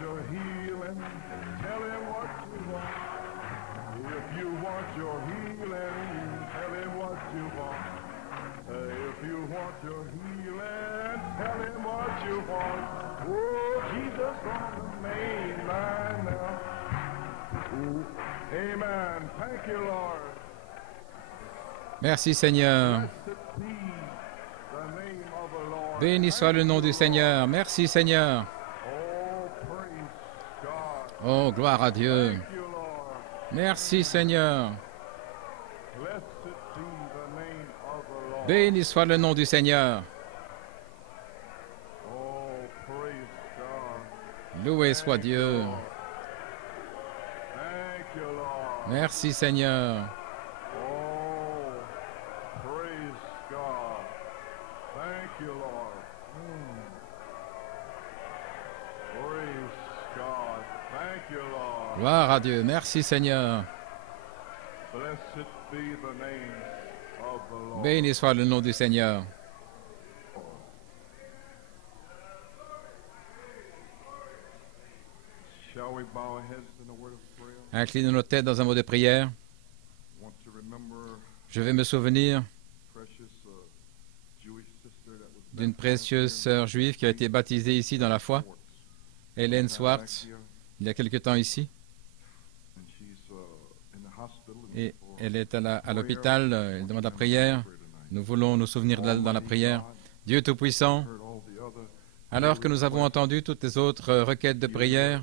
your healing, tell him what you want. If you want your healing, tell him what you want. If you want your healing, tell him what you want. Oh, Jesus on the main line now. Oh, amen. Thank you, Lord. Merci Seigneur. Blessed be the name of the Lord. Béni soit le nom du Seigneur. Merci Seigneur. Oh, praise God. Oh, gloire à Dieu. Thank you, Lord. Merci Seigneur. Blessed be the name of the Lord. Béni soit le nom du Seigneur. Oh, praise God. Loué soit Dieu. Thank you, Lord. Merci Seigneur. Oh, praise God. Thank you, Lord. Praise God. Thank you, Lord. Gloire à Dieu. Merci Seigneur. Blessed be the name of the Lord. Béni soit le nom du Seigneur. Shall we bow our heads in a word of prayer? Inclinons nos têtes dans un mot de prière. I want to remember Je vais me souvenir precious Jewish sister that was d'une baptized précieuse sœur juive qui a été baptisée ici dans la foi, Hélène Swartz, here, il y a quelque temps ici. and she's in the hospital. Et elle est à l'hôpital, elle demande la prière. Nous voulons nous souvenir d'elle dans la prière. Dieu Tout-Puissant, Heard all the other alors que nous avons entendu toutes les autres requêtes de prière,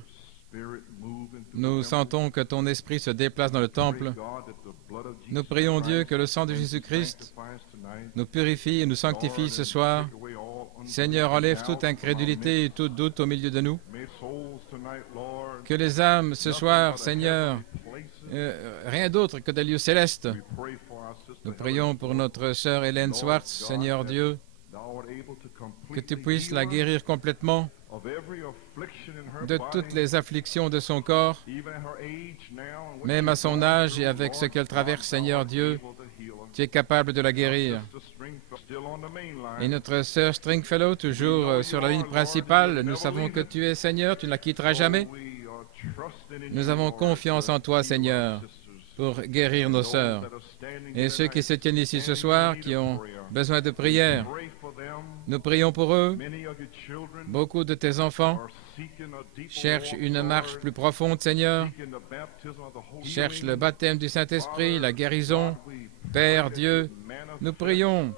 spirit move into the nous temple. sentons que ton esprit se déplace dans le temple. Pray, God, that the blood of Nous Jesus prions Dieu Christ que le sang de Jésus-Christ sanctifies tonight. nous purifie et nous sanctifie Lord, ce and soir. take away all unbelief Seigneur, and enlève doubt toute from our incrédulité et midst. tout doute au milieu de nous. May souls tonight, Lord, Que les âmes ce nothing soir, but a Seigneur, heavenly places. rien d'autre que des lieux célestes. We pray for our sister Nous Helen prions pour notre sœur Hélène Swartz, Seigneur Dieu, Thou art able to que tu completely puisses la heal her guérir complètement of every affliction in her de body, toutes les afflictions de son corps, even at her age now, and what même à she's son going âge through. et avec ce Lord qu'elle God, traverse, thou Seigneur art Dieu. able to heal her. Tu es capable de la guérir. Sister Stringfellow still on the main line. Et notre sœur Stringfellow, toujours sur la ligne principale, nous savons que tu es Seigneur, tu ne la quitteras jamais. We are trusting in Nous you, avons Lord, confiance to en toi, heal our Seigneur, sisters. pour guérir nos Those sœurs. that are standing Et here ceux qui se tonight, tiennent ici ce standing soir, in need qui of ont prayer. besoin de prière, Pray for them. nous prions pour eux. Many of your children Beaucoup de tes enfants are seeking a deeper cherchent walk, une marche Lord, plus profonde, Seigneur, seeking the baptism of the Holy cherchent le Spirit. baptême du Saint-Esprit, la guérison. God, we Père pray that Dieu, you manifest nous prions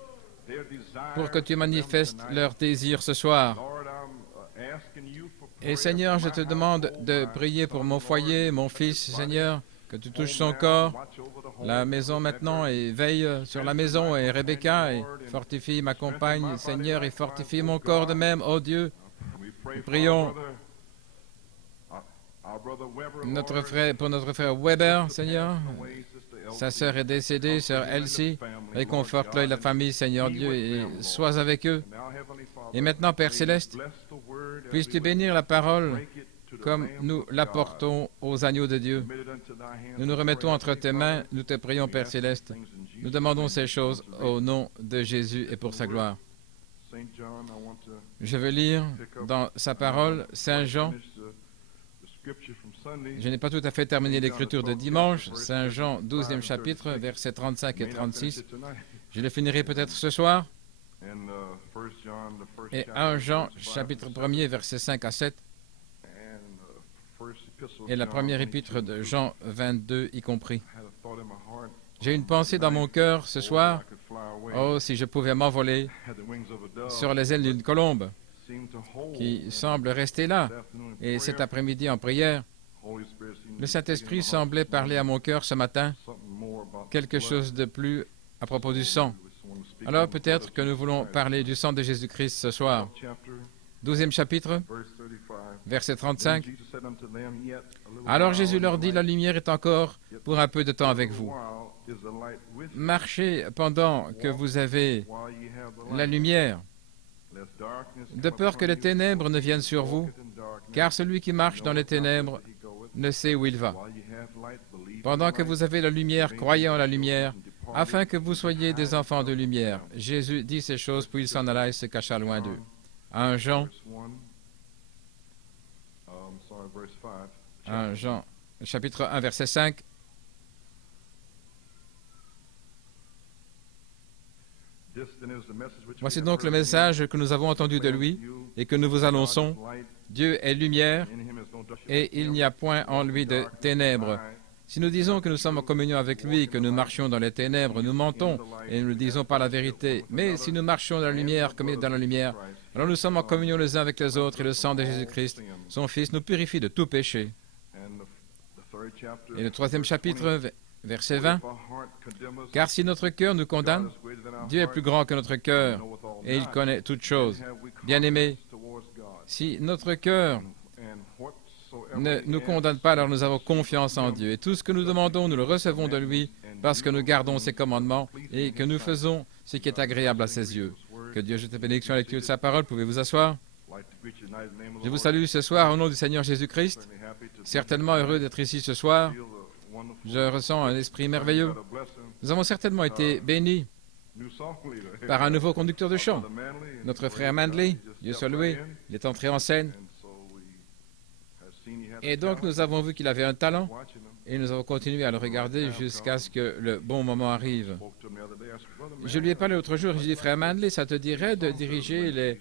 their desires pour que tu for them manifestes tonight. leurs désirs ce soir. Lord, I'm asking you for Et prayer Seigneur, je for te my demande household, de my prier pour son, mon Lord, foyer, mon touch his fils, body, Seigneur, que tu touches son home now, corps, watch over the home, la maison protect maintenant, her. et veille sur la maison, et Rebecca, et fortifie ma compagne, Seigneur, et fortifie mon corps de même, oh Dieu. We pray Nous for prions our brother Weber, notre Lord. frère, pour notre frère Weber, Sister Seigneur. passing away, Sister Elsie. Sa sœur est décédée, sœur Comfort him and the Elsie. family, Lord Réconforte-le et God, la and famille, Seigneur be Dieu, with et them, Lord. sois avec eux. Now, Heavenly Father, Et maintenant, Père please Céleste, bless the word as puisses-tu we bénir la parole break it to the comme lambs nous of God. l'apportons aux agneaux de Dieu. Commit it unto thy hands, Nous nous we remettons pray, entre Heavenly tes mains, Father. nous te prions, We Père ask these Céleste. things in Jesus' Nous demandons name. ces choses au nom de Jésus et pour sa gloire. Saint John, I want to Je veux lire dans sa parole, Saint Jean. finish the scripture from Sunday. Je n'ai pas tout à fait terminé l'écriture de dimanche. Saint Jean, 12e chapitre, versets 35 et May not finish 36. it tonight. Je le finirai peut-être ce soir. And 1 John, the first Et chapter, 1 Jean, verse 5 chapitre to 1er, versets 5 à 7. 7, and first epistle of Et la John première 22. épître de Jean 22 y compris. I had a thought in my heart, J'ai une pensée dans mon cœur ce oh, soir. I could fly away. Oh, si je pouvais m'envoler Had the wings of a dove, sur les ailes d'une colombe seemed to hold qui semble rester là. this afternoon in Et cet prayer. après-midi en prière, Holy Spirit seemed to le be Saint-Esprit speaking in my heart semblait this parler à morning, mon cœur ce matin something more about quelque the blood. chose de plus à propos du sang. We just want to speak Alors on the blood peut-être of que nous Jesus voulons Christ. parler du sang de Jésus-Christ ce soir. Chapter, 12e chapitre, verse 35. verset Then 35. Jesus said unto them, Yet a little Alors while, Jésus leur and the dit, la light, lumière est encore yet pour un peu de temps a avec little vous. while is the light with you, Marchez pendant que vous avez while ye have the la light, lumière, lest darkness de come peur que upon les you, ténèbres ne viennent who sur vous, walketh in darkness, car celui qui marche dans les knoweth not ténèbres whither he goeth. ne sait où il va. While ye have light, believe in Pendant the que light, vous avez la lumière, remain croyez en la in lumière, children, depart afin que not, vous soyez des hide enfants de yourselves lumière. from them. Jésus dit ces choses, puis il s'en alla et se cacha loin d'eux. John, 1 Jean, verse 1. Jean, chapitre 1, verset 5. Voici donc le message que nous avons entendu de lui et que nous vous annonçons. Dieu est lumière et il n'y a point en lui de ténèbres. Si nous disons que nous sommes en communion avec lui et que nous marchions dans les ténèbres, nous mentons et nous ne disons pas la vérité. Mais si nous marchons dans la lumière comme il est dans la lumière, alors nous sommes en communion les uns avec les autres et le sang de Jésus-Christ, son Fils, nous purifie de tout péché. Et le 3e chapitre, verset 20. Car si notre cœur nous condamne, Dieu est plus grand que notre cœur et il connaît toutes choses. Bien-aimés, si notre cœur ne nous condamne pas, alors nous avons confiance en Dieu. Et tout ce que nous demandons, nous le recevons de lui parce que nous gardons ses commandements et que nous faisons ce qui est agréable à ses yeux. Que Dieu jette bénédiction à la lecture de sa parole. Pouvez vous asseoir? Je vous salue ce soir au nom du Seigneur Jésus-Christ. Certainement heureux d'être ici ce soir. Je ressens un esprit merveilleux. Nous avons certainement été bénis par un nouveau conducteur de chant. Notre frère Manley, Dieu soit loué, il est entré en scène. Et donc nous avons vu qu'il avait un talent et nous avons continué à le regarder jusqu'à ce que le bon moment arrive. Je lui ai parlé l'autre jour, j'ai dit, frère Manley, ça te dirait de diriger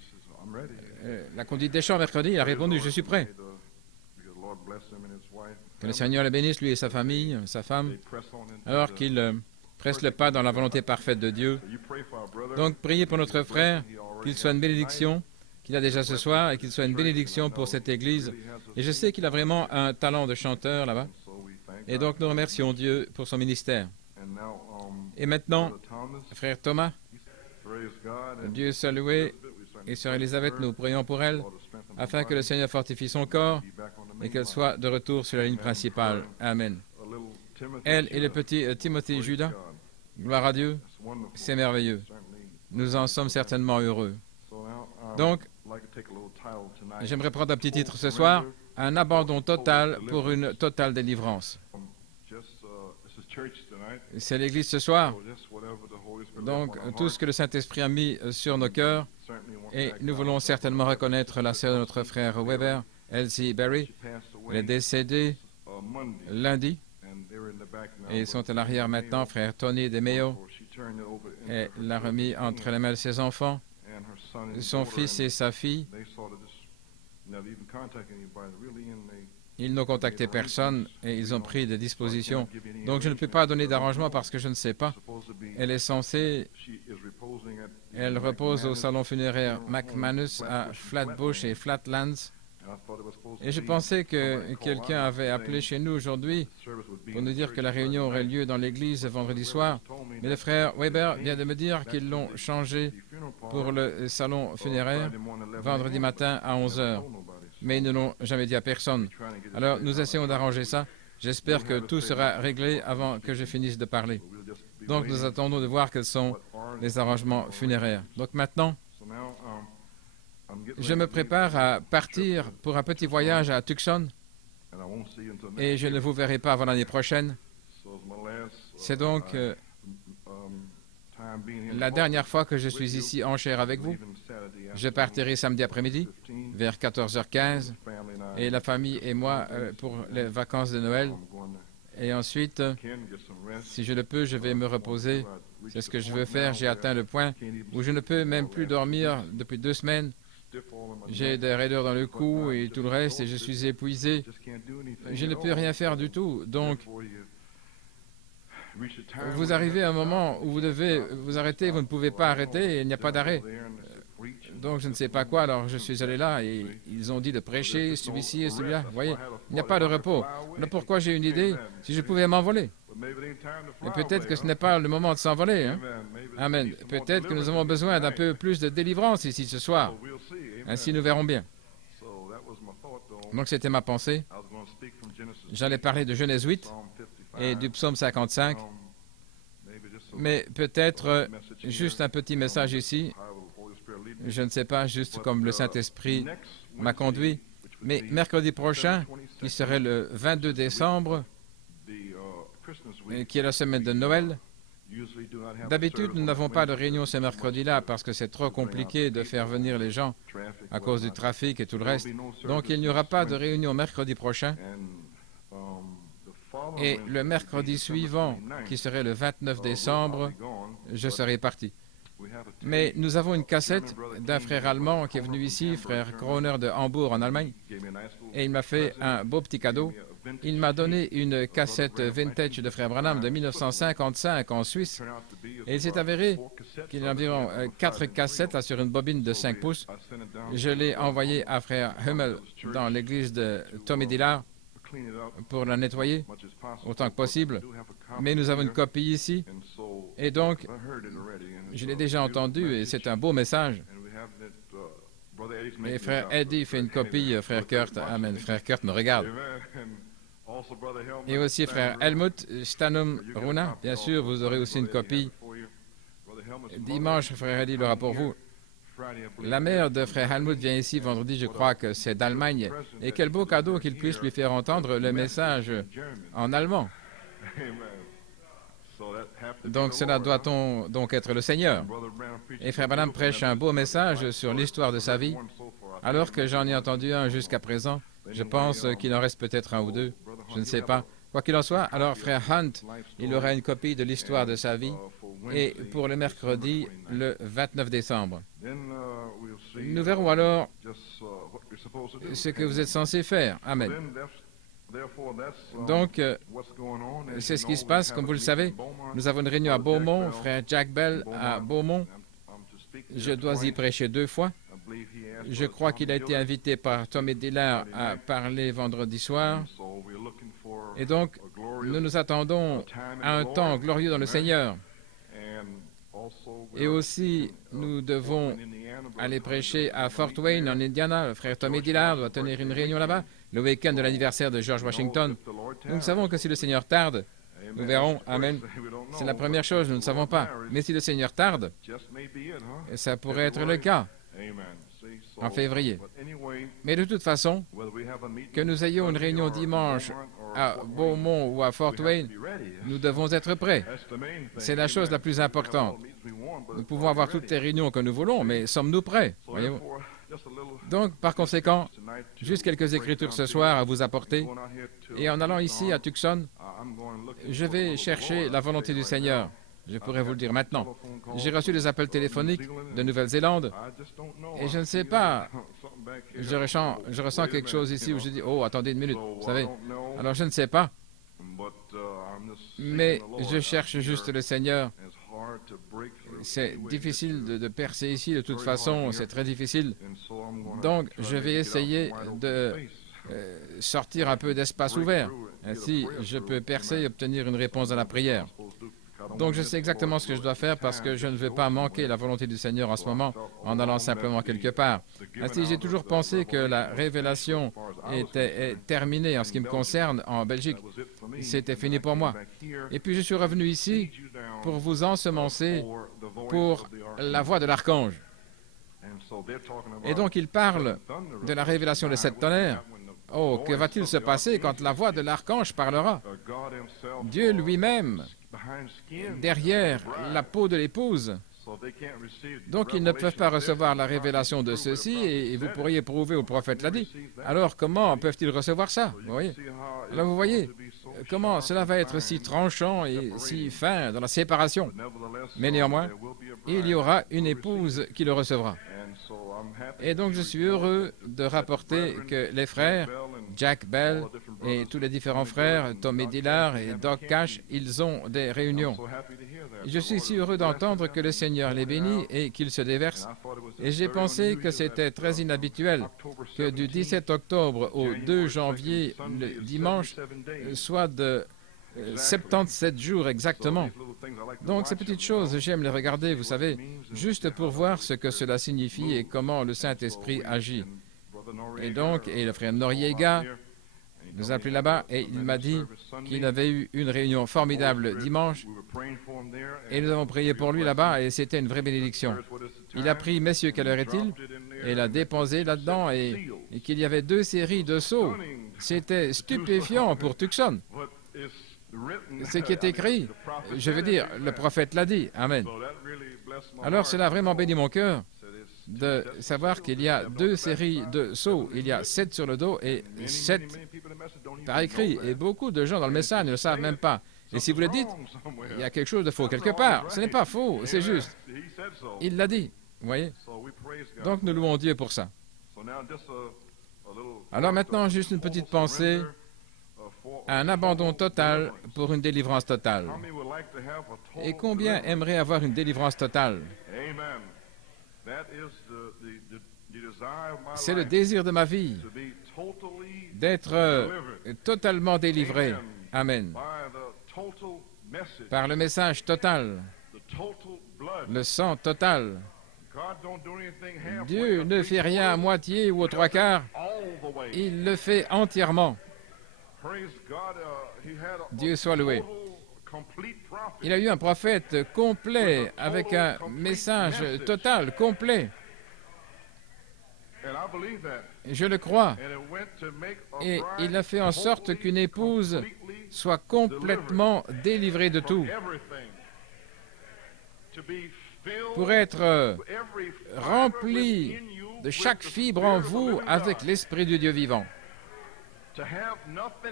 la conduite des chants mercredi? Il a répondu, je suis prêt. Que le Seigneur le bénisse, lui et sa famille, sa femme, alors qu'il presse le pas dans la volonté parfaite de Dieu. Donc priez pour notre frère, qu'il soit une bénédiction, qu'il a déjà ce soir, et qu'il soit une bénédiction pour cette Église. Et je sais qu'il a vraiment un talent de chanteur là-bas. Et donc nous remercions Dieu pour son ministère. Et maintenant, frère Thomas, Dieu soit loué, et sœur Elisabeth, nous prions pour elle, afin que le Seigneur fortifie son corps et qu'elle soit de retour sur la ligne principale. Amen. Elle et le petit Timothy Judas, gloire à Dieu, c'est merveilleux. Nous en sommes certainement heureux. Donc, j'aimerais prendre un petit titre ce soir, un abandon total pour une totale délivrance. C'est l'Église ce soir. Donc, tout ce que le Saint-Esprit a mis sur nos cœurs, et nous voulons certainement reconnaître la sœur de notre frère Weber, Elsie Berry. Elle est décédée lundi, et ils sont à l'arrière maintenant, frère Tony DeMeo. Elle l'a remis entre les mains de ses enfants, son fils et sa fille. Ils n'ont contacté personne et ils ont pris des dispositions. Donc je ne peux pas donner d'arrangement parce que je ne sais pas. Elle est censée... Elle repose au salon funéraire McManus à Flatbush et Flatlands. Et je pensais que quelqu'un avait appelé chez nous aujourd'hui pour nous dire que la réunion aurait lieu dans l'église vendredi soir. Mais le frère Weber vient de me dire qu'ils l'ont changé pour le salon funéraire vendredi matin à 11 h. Mais ils ne l'ont jamais dit à personne. Alors nous essayons d'arranger ça. J'espère que tout sera réglé avant que je finisse de parler. Donc nous attendons de voir quels sont les arrangements funéraires. Donc maintenant, je me prépare à partir pour un petit voyage à Tucson et je ne vous verrai pas avant l'année prochaine. C'est donc la dernière fois que je suis ici en chair avec vous. Je partirai samedi après-midi vers 14h15 et la famille et moi pour les vacances de Noël. Et ensuite, si je le peux, je vais me reposer. C'est ce que je veux faire. J'ai atteint le point où je ne peux même plus dormir depuis 2 semaines. J'ai des raideurs dans le cou et tout le reste et je suis épuisé. Je ne peux rien faire du tout. Donc, vous arrivez à un moment où vous devez vous arrêter, vous ne pouvez pas arrêter et il n'y a pas d'arrêt. Donc je ne sais pas quoi, alors je suis allé là et ils ont dit de prêcher celui-ci et celui-là. Vous voyez, il n'y a pas de repos. Voilà pourquoi j'ai une idée, si je pouvais m'envoler. Et peut-être que ce n'est pas le moment de s'envoler. Hein? Amen. Peut-être que nous avons besoin d'un peu plus de délivrance ici ce soir. Ainsi nous verrons bien. Donc c'était ma pensée. J'allais parler de Genèse 8 et du psaume 55. Mais peut-être juste un petit message ici. Je ne sais pas, juste comme le Saint-Esprit m'a conduit. Mais mercredi prochain, qui serait le 22 décembre, qui est la semaine de Noël, D'habitude, nous n'avons pas de réunion ce mercredi-là parce que c'est trop compliqué de faire venir les gens à cause du trafic et tout le reste. Donc, il n'y aura pas de réunion mercredi prochain. Et le mercredi suivant, qui serait le 29 décembre, je serai parti. Mais nous avons une cassette d'un frère allemand qui est venu ici, frère Kroner de Hambourg en Allemagne, et il m'a fait un beau petit cadeau. Il m'a donné une cassette vintage de frère Branham de 1955 en Suisse, et il s'est avéré qu'il y a environ 4 cassettes là, sur une bobine de 5 pouces. Je l'ai envoyé à frère Hummel dans l'église de Tommy Dillard pour la nettoyer autant que possible. Mais nous avons une copie ici, et donc je l'ai déjà entendu, et c'est un beau message. Et frère Eddie fait une copie, frère Kurt, amen, frère Kurt me regarde. Et aussi frère Helmut Stanum Runa, bien sûr, vous aurez aussi une copie. Dimanche, frère Eddie l'aura pour vous. La mère de frère Helmut vient ici vendredi, je crois que c'est d'Allemagne. Et quel beau cadeau qu'il puisse lui faire entendre le message en allemand. Donc cela doit donc être le Seigneur. Et frère Branham prêche un beau message sur l'histoire de sa vie, alors que j'en ai entendu un jusqu'à présent. Je pense qu'il en reste peut-être un ou deux, je ne sais pas. Quoi qu'il en soit, alors frère Hunt, il aura une copie de l'histoire de sa vie, et pour le mercredi, le 29 décembre. Nous verrons alors ce que vous êtes censé faire. Amen. Donc, c'est ce qui se passe, comme vous le savez. Nous avons une réunion à Beaumont, frère Jack Bell à Beaumont. Je dois y prêcher 2 fois. Je crois qu'il a été invité par Tommy Dillard à parler vendredi soir. Et donc, nous nous attendons à un temps glorieux dans le Seigneur. Et aussi, nous devons aller prêcher à Fort Wayne, en Indiana. Le frère Tommy Dillard doit tenir une réunion là-bas, le week-end de l'anniversaire de George Washington. Nous savons que si le Seigneur tarde, nous verrons. Amen. C'est la première chose, nous ne savons pas. Mais si le Seigneur tarde, ça pourrait être le cas en février. Mais de toute façon, que nous ayons une réunion dimanche à Beaumont ou à Fort Wayne, nous devons être prêts. C'est la chose la plus importante. Nous pouvons avoir toutes les réunions que nous voulons, mais sommes-nous prêts? Voyez-vous? Donc, par conséquent, juste quelques écritures ce soir à vous apporter. Et en allant ici à Tucson, je vais chercher la volonté du Seigneur. Je pourrais vous le dire maintenant. J'ai reçu des appels téléphoniques de Nouvelle-Zélande et je ne sais pas, je ressens quelque chose ici où je dis, oh, attendez une minute, vous savez. Alors je ne sais pas, mais je cherche juste le Seigneur. C'est difficile de percer ici, de toute façon, c'est très difficile. Donc je vais essayer de sortir un peu d'espace ouvert. Ainsi, je peux percer et obtenir une réponse à la prière. Donc je sais exactement ce que je dois faire parce que je ne veux pas manquer la volonté du Seigneur en ce moment en allant simplement quelque part. Ainsi, j'ai toujours pensé que la révélation était terminée en ce qui me concerne en Belgique. C'était fini pour moi. Et puis je suis revenu ici pour vous ensemencer pour la voix de l'archange. Et donc il parle de la révélation des 7 tonnerres. Oh, que va-t-il se passer quand la voix de l'archange parlera? Dieu lui-même, derrière la peau de l'épouse. Donc, ils ne peuvent pas recevoir la révélation de ceci, et vous pourriez prouver, au prophète l'a dit. Alors, comment peuvent-ils recevoir ça? Vous voyez? Alors, vous voyez comment cela va être si tranchant et si fin dans la séparation. Mais néanmoins, il y aura une épouse qui le recevra. Et donc, je suis heureux de rapporter que les frères, Jack Bell et tous les différents frères, Tommy Dillard et Doc Cash, ils ont des réunions. Je suis si heureux d'entendre que le Seigneur les bénit et qu'il se déverse. Et j'ai pensé que c'était très inhabituel que du 17 octobre au 2 janvier, le dimanche, soit de 77 jours exactement. Donc ces petites choses, j'aime les regarder, vous savez, juste pour voir ce que cela signifie et comment le Saint-Esprit agit. Et donc, et le frère Noriega nous a appelés là-bas et il m'a dit qu'il avait eu une réunion formidable dimanche et nous avons prié pour lui là-bas et c'était une vraie bénédiction. Il a pris, messieurs, quelle heure est-il? Et il a déposé là-dedans et qu'il y avait 2 séries de sceaux. C'était stupéfiant pour Tucson. ce qui est écrit. Je veux dire, le prophète l'a dit. Amen. Alors cela a vraiment béni mon cœur de savoir qu'il y a 2 séries de sceaux. Il y a 7 sur le dos et 7 par écrit. Et beaucoup de gens dans le message ne le savent même pas. Et si vous le dites, il y a quelque chose de faux quelque part. Ce n'est pas faux, c'est juste. Il l'a dit. Vous voyez? Donc nous louons Dieu pour ça. Alors maintenant, juste une petite pensée à un abandon total pour une délivrance totale. Et combien aimerait avoir une délivrance totale? C'est le désir de ma vie, d'être totalement délivré. Amen. Par le message total, le sang total. Dieu ne fait rien à moitié ou aux 3/4, il le fait entièrement. Dieu soit loué. Il a eu un prophète complet, avec un message total, complet. Je le crois. Et il a fait en sorte qu'une épouse soit complètement délivrée de tout, pour être remplie de chaque fibre en vous avec l'Esprit du Dieu vivant.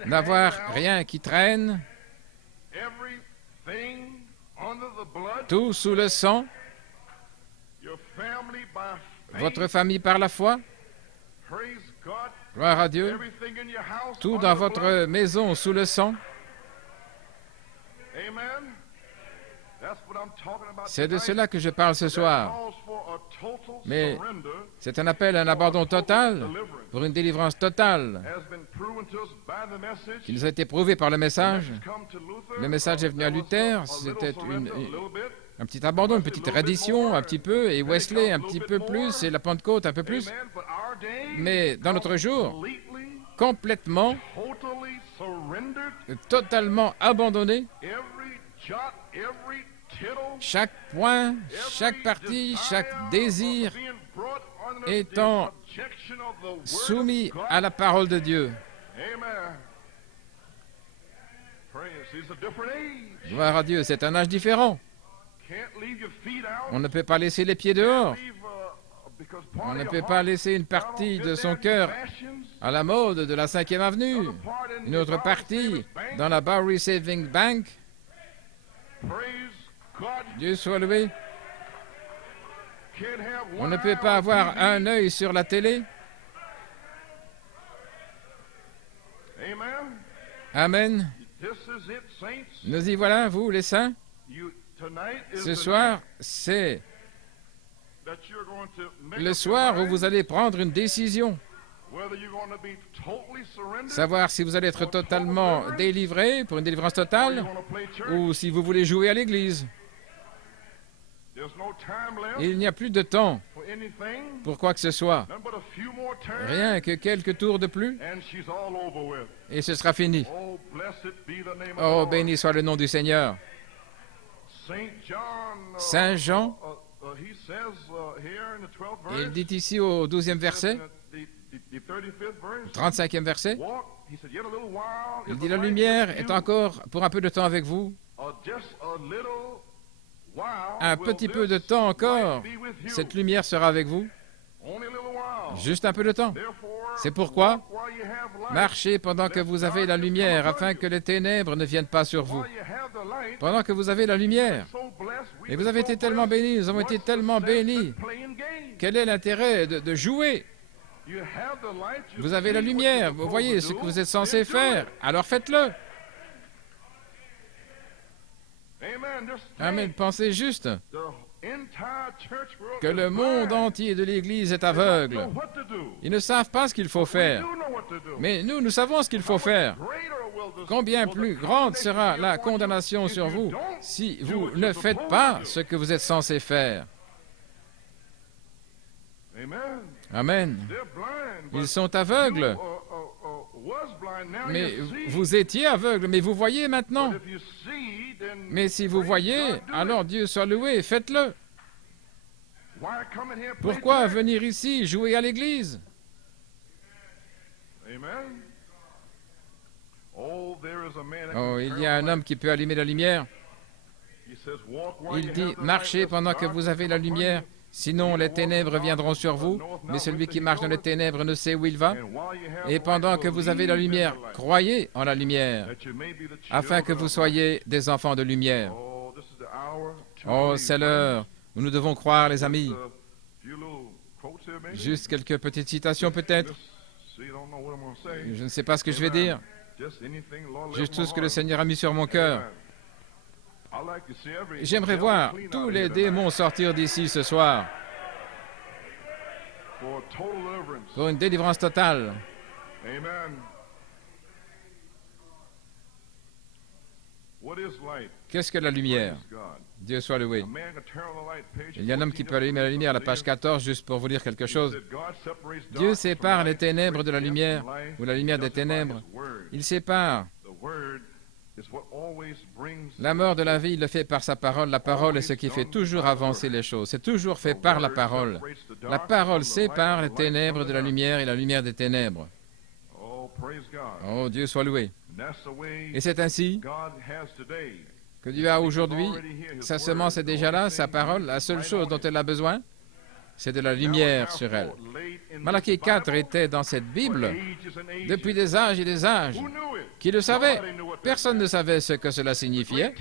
N'avoir rien qui traîne, tout sous le sang, votre famille par la foi, gloire à Dieu, tout dans votre maison sous le sang. C'est de cela que je parle ce soir. Mais c'est un appel à un abandon total pour une délivrance totale qui nous a été prouvé par le message. Le message est venu à Luther, c'était un petit abandon, une petite reddition, un petit peu, et Wesley un petit peu plus, et la Pentecôte un peu plus. Mais dans notre jour, complètement, totalement abandonné, chaque point, chaque partie, chaque désir étant soumis à la parole de Dieu. Gloire à Dieu, c'est un âge différent. On ne peut pas laisser les pieds dehors. On ne peut pas laisser une partie de son cœur à la mode de la 5e avenue, une autre partie dans la Bowery Savings Bank. Dieu soit loué. On ne peut pas avoir un œil sur la télé. Amen. Nous y voilà, vous, les saints. Ce soir, c'est le soir où vous allez prendre une décision. Savoir si vous allez être totalement délivré pour une délivrance totale ou si vous voulez jouer à l'église. Il n'y a plus de temps pour quoi que ce soit. Rien que quelques tours de plus et ce sera fini. Oh, béni soit le nom du Seigneur. Saint Jean, il dit ici au 12e verset, 35e verset, il dit « La lumière est encore pour un peu de temps avec vous. Un petit peu de temps encore, cette lumière sera avec vous. Juste un peu de temps. C'est pourquoi marchez pendant que vous avez la lumière, afin que les ténèbres ne viennent pas sur vous. Pendant que vous avez la lumière. Et vous avez été tellement bénis, nous avons été tellement bénis. Quel est l'intérêt de jouer? Vous avez la lumière, vous voyez ce que vous êtes censé faire, alors faites-le. Amen. Pensez juste que le monde entier de l'Église est aveugle. Ils ne savent pas ce qu'il faut faire. Mais nous savons ce qu'il faut faire. Combien plus grande sera la condamnation sur vous si vous ne faites pas ce que vous êtes censé faire. Amen. Ils sont aveugles. Mais vous étiez aveugle, mais vous voyez maintenant. Mais si vous voyez, alors Dieu soit loué, faites-le. Pourquoi venir ici jouer à l'église? Oh, il y a un homme qui peut allumer la lumière. Il dit, marchez pendant que vous avez la lumière, sinon les ténèbres viendront sur vous, mais celui qui marche dans les ténèbres ne sait où il va. Et pendant que vous avez la lumière, croyez en la lumière, afin que vous soyez des enfants de lumière. Oh, c'est l'heure où nous devons croire, les amis. Juste quelques petites citations peut-être. Je ne sais pas ce que je vais dire. Juste tout ce que le Seigneur a mis sur mon cœur. J'aimerais voir tous les démons sortir d'ici ce soir pour une délivrance totale. Qu'est-ce que la lumière? Dieu soit loué. Il y a un homme qui peut allumer la lumière à la page 14, juste pour vous dire quelque chose. Dieu sépare les ténèbres de la lumière, ou la lumière des ténèbres. Il sépare. La mort de la vie, il le fait par sa parole. La parole est ce qui fait toujours avancer les choses. C'est toujours fait par la parole. La parole sépare les ténèbres de la lumière et la lumière des ténèbres. Oh, Dieu soit loué. Et c'est ainsi que Dieu a aujourd'hui, sa semence est déjà là, sa parole, la seule chose dont elle a besoin, c'est de la lumière sur elle. Malachie 4 était dans cette Bible depuis des âges et des âges. Qui le savait? Personne ne savait ce que cela signifiait.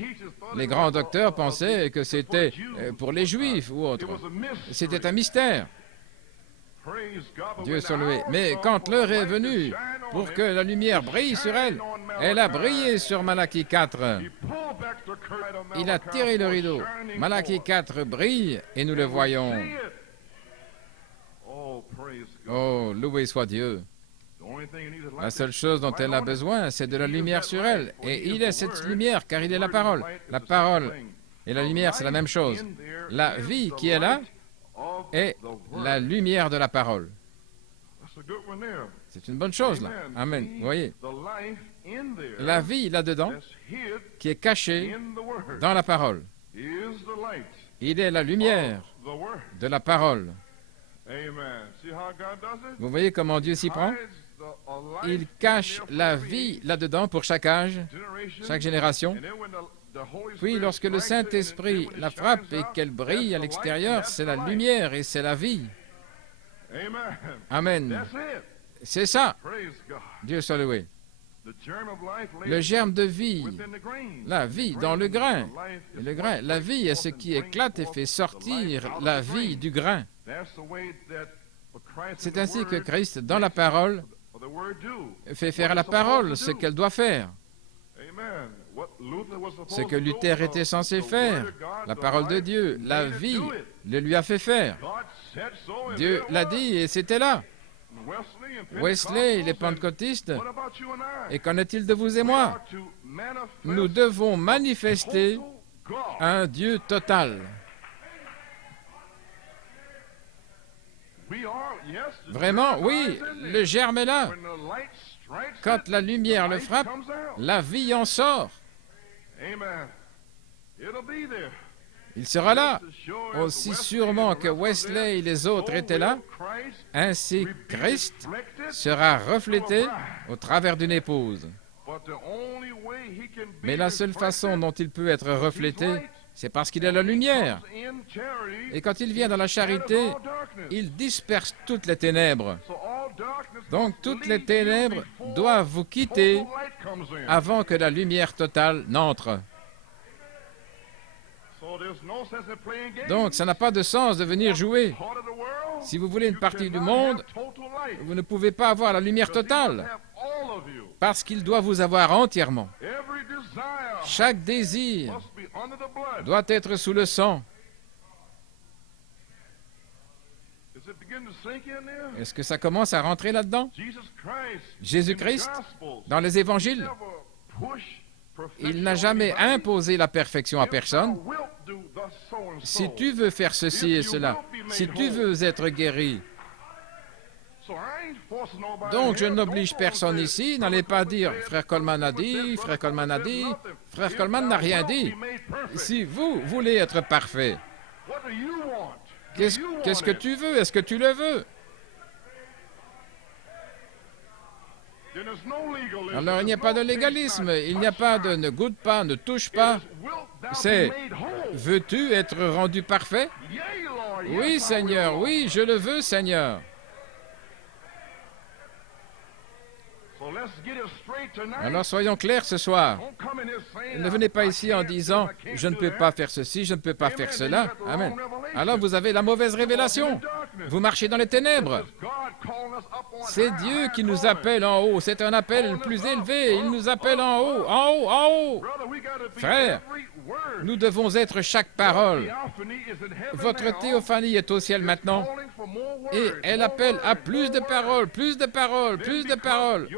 Les grands docteurs pensaient que c'était pour les Juifs ou autre. C'était un mystère. Dieu soit loué. Mais quand l'heure est venue pour que la lumière brille sur elle, elle a brillé sur Malachie 4. Il a tiré le rideau. Malachie 4 brille et nous le voyons. Oh, loué soit Dieu. La seule chose dont elle a besoin, c'est de la lumière sur elle. Et il est cette lumière, car il est la parole. La parole et la lumière, c'est la même chose. La vie qui est là est la lumière de la parole. C'est une bonne chose, là. Amen. Vous voyez, la vie là-dedans, qui est cachée dans la parole. Il est la lumière de la parole. Vous voyez comment Dieu s'y prend? Il cache la vie là-dedans pour chaque âge, chaque génération. Puis, lorsque le Saint-Esprit la frappe et qu'elle brille à l'extérieur, c'est la lumière et c'est la vie. Amen. C'est ça. Dieu soit loué. Le germe de vie, la vie dans le grain. Et le grain, la vie est ce qui éclate et fait sortir la vie du grain. C'est ainsi que Christ, dans la parole, fait faire à la parole ce qu'elle doit faire. Ce que Luther était censé faire, la parole de Dieu, la vie, le lui a fait faire. Dieu l'a dit et c'était là. Wesley, les pentecôtistes, et qu'en est-il de vous et moi? Nous devons manifester un Dieu total. Vraiment, oui, le germe est là. Quand la lumière le frappe, la vie en sort. Il sera là, aussi sûrement que Wesley et les autres étaient là, ainsi Christ sera reflété au travers d'une épouse. Mais la seule façon dont il peut être reflété, c'est parce qu'il est la lumière. Et quand il vient dans la charité, il disperse toutes les ténèbres. Donc toutes les ténèbres doivent vous quitter avant que la lumière totale n'entre. Donc, ça n'a pas de sens de venir jouer. Si vous voulez une partie du monde, vous ne pouvez pas avoir la lumière totale, parce qu'il doit vous avoir entièrement. Chaque désir doit être sous le sang. Est-ce que ça commence à rentrer là-dedans? Jésus-Christ, dans les évangiles, il n'a jamais imposé la perfection à personne. Si tu veux faire ceci et cela, si tu veux être guéri, donc je n'oblige personne ici. N'allez pas dire « Frère Coleman a dit, Frère Coleman a dit ». Frère Coleman n'a rien dit. Si vous voulez être parfait, qu'est-ce que tu veux? Est-ce que tu le veux? Alors il n'y a pas de légalisme, il n'y a pas de ne goûte pas, ne touche pas. C'est veux-tu être rendu parfait? Oui, Seigneur, oui, je le veux, Seigneur. Alors soyons clairs ce soir. Ne venez pas ici en disant « Je ne peux pas faire ceci, je ne peux pas faire cela. » Amen. Alors vous avez la mauvaise révélation. Vous marchez dans les ténèbres. C'est Dieu qui nous appelle en haut. C'est un appel plus élevé. Il nous appelle en haut, en haut, en haut. Frère, nous devons être chaque parole. Votre théophanie est au ciel maintenant. Et elle appelle à plus de paroles, plus de paroles, plus de paroles.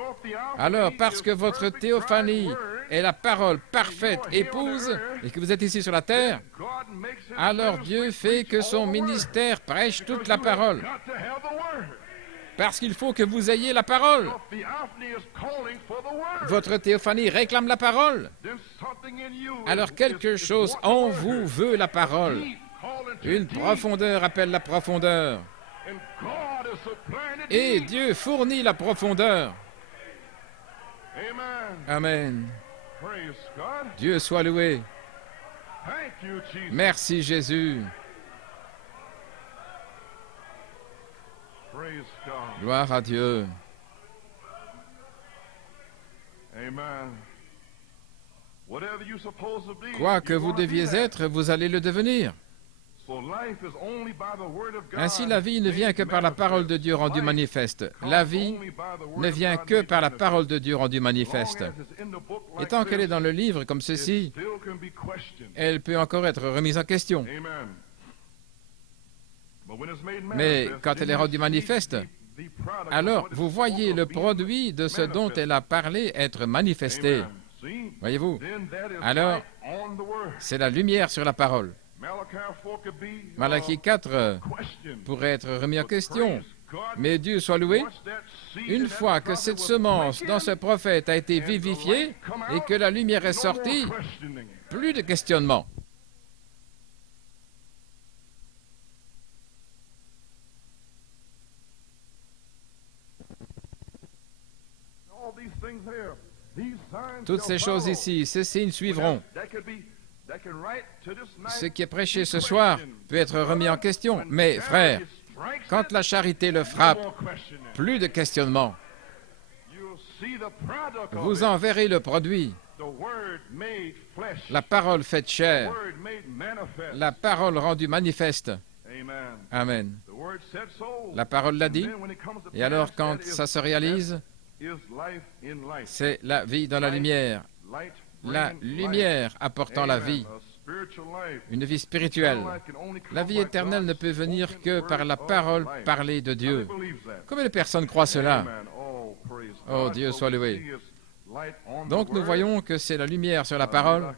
Alors, parce que votre théophanie est la parole parfaite épouse et que vous êtes ici sur la terre, alors Dieu fait que son ministère prêche toute la parole. Parce qu'il faut que vous ayez la parole. Votre théophanie réclame la parole. Alors quelque chose en vous veut la parole. Une profondeur appelle la profondeur. Et Dieu fournit la profondeur. Amen. Dieu soit loué. Merci Jésus. Gloire à Dieu. Quoi que vous deviez être, vous allez le devenir. Ainsi, la vie ne vient que par la parole de Dieu rendue manifeste. La vie ne vient que par la parole de Dieu rendue manifeste. Et tant qu'elle est dans le livre comme ceci, elle peut encore être remise en question. Mais quand elle est rendue manifeste, alors vous voyez le produit de ce dont elle a parlé être manifesté. Voyez-vous? Alors, c'est la lumière sur la parole. Malachie 4 pourrait être remis en question. Mais Dieu soit loué, une fois que cette semence dans ce prophète a été vivifiée et que la lumière est sortie, plus de questionnement. Toutes ces choses ici, ces signes suivront. Ce qui est prêché ce soir peut être remis en question. Mais, frère, quand la charité le frappe, plus de questionnement. Vous en verrez le produit. La parole faite chair. La parole rendue manifeste. Amen. La parole l'a dit. Et alors, quand ça se réalise, c'est la vie dans la lumière. La lumière apportant la vie, une vie spirituelle. La vie éternelle ne peut venir que par la parole parlée de Dieu. Combien de personnes croient cela? Oh, Dieu soit loué. Donc nous voyons que c'est la lumière sur la parole.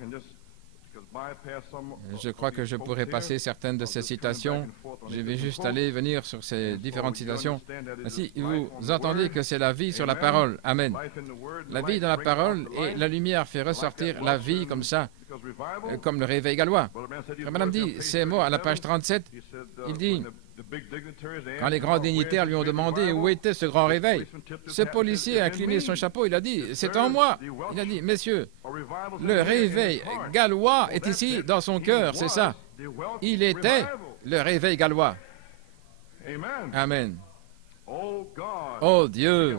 Je crois que je pourrais passer certaines de ces citations. Je vais juste aller et venir sur ces différentes citations. Ainsi, vous entendez que c'est la vie sur la parole. Amen. La vie dans la parole et la lumière fait ressortir la vie comme ça, comme le réveil gallois. Quand Madame dit ces mots à la page 37, il dit, quand les grands dignitaires lui ont demandé où était ce grand réveil, ce policier a incliné son chapeau, il a dit, c'est en moi. Il a dit, messieurs, le réveil gallois est ici dans son cœur, c'est ça. Il était le réveil gallois. Amen. Oh Dieu,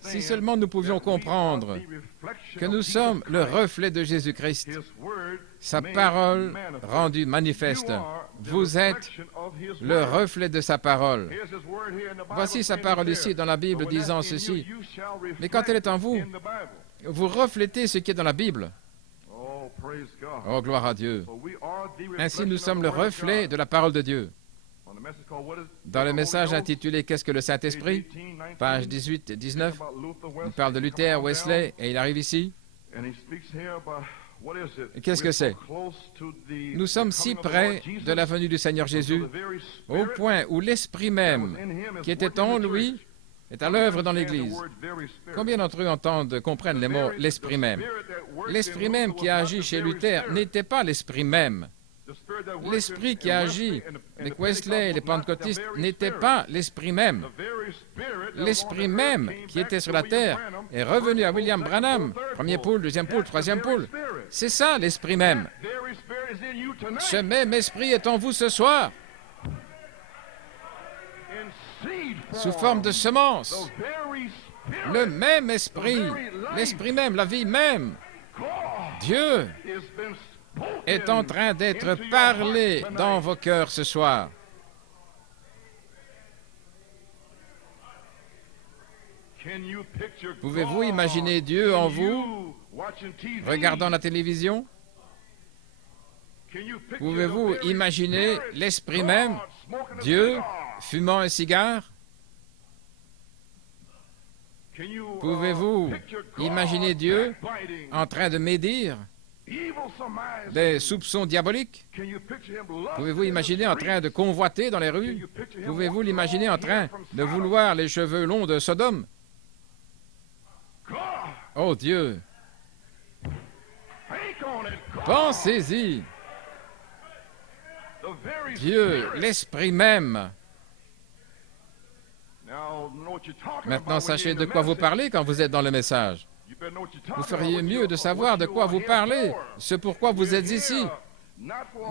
si seulement nous pouvions comprendre que nous sommes le reflet de Jésus-Christ, sa parole rendue manifeste. Vous êtes le reflet de sa parole. Voici sa parole ici dans la Bible disant ceci. Mais quand elle est en vous, vous reflétez ce qui est dans la Bible. Oh, gloire à Dieu. Ainsi, nous sommes le reflet de la parole de Dieu. Dans le message intitulé « Qu'est-ce que le Saint-Esprit ?» page 18 et 19, il parle de Luther, Wesley, et il arrive ici. Qu'est-ce que c'est? Nous sommes si près de la venue du Seigneur Jésus, au point où l'Esprit même, qui était en lui, est à l'œuvre dans l'Église. Combien d'entre eux comprennent les mots « l'Esprit même » ? L'Esprit même qui a agi chez Luther n'était pas l'Esprit même. L'Esprit qui a agi avec Wesley et les pentecôtistes n'était pas l'Esprit même. l'esprit même qui était sur la terre est revenu à William Branham. Premier pôle, deuxième pôle, troisième pôle. C'est ça l'esprit même. Ce même esprit est en vous ce soir, sous forme de semence. Le même esprit, l'esprit même, la vie même. Dieu est en train d'être parlé dans vos cœurs ce soir. Pouvez-vous imaginer Dieu en vous, regardant la télévision? Pouvez-vous imaginer l'esprit même, Dieu, fumant un cigare? Pouvez-vous imaginer Dieu en train de médire des soupçons diaboliques? Pouvez-vous imaginer en train de convoiter dans les rues? Pouvez-vous l'imaginer en train de vouloir les cheveux longs de Sodome? Oh Dieu! Pensez-y! Dieu, l'esprit même. Maintenant, sachez de quoi vous parlez quand vous êtes dans le message. Vous feriez mieux de savoir de quoi vous parlez, ce pourquoi vous êtes ici.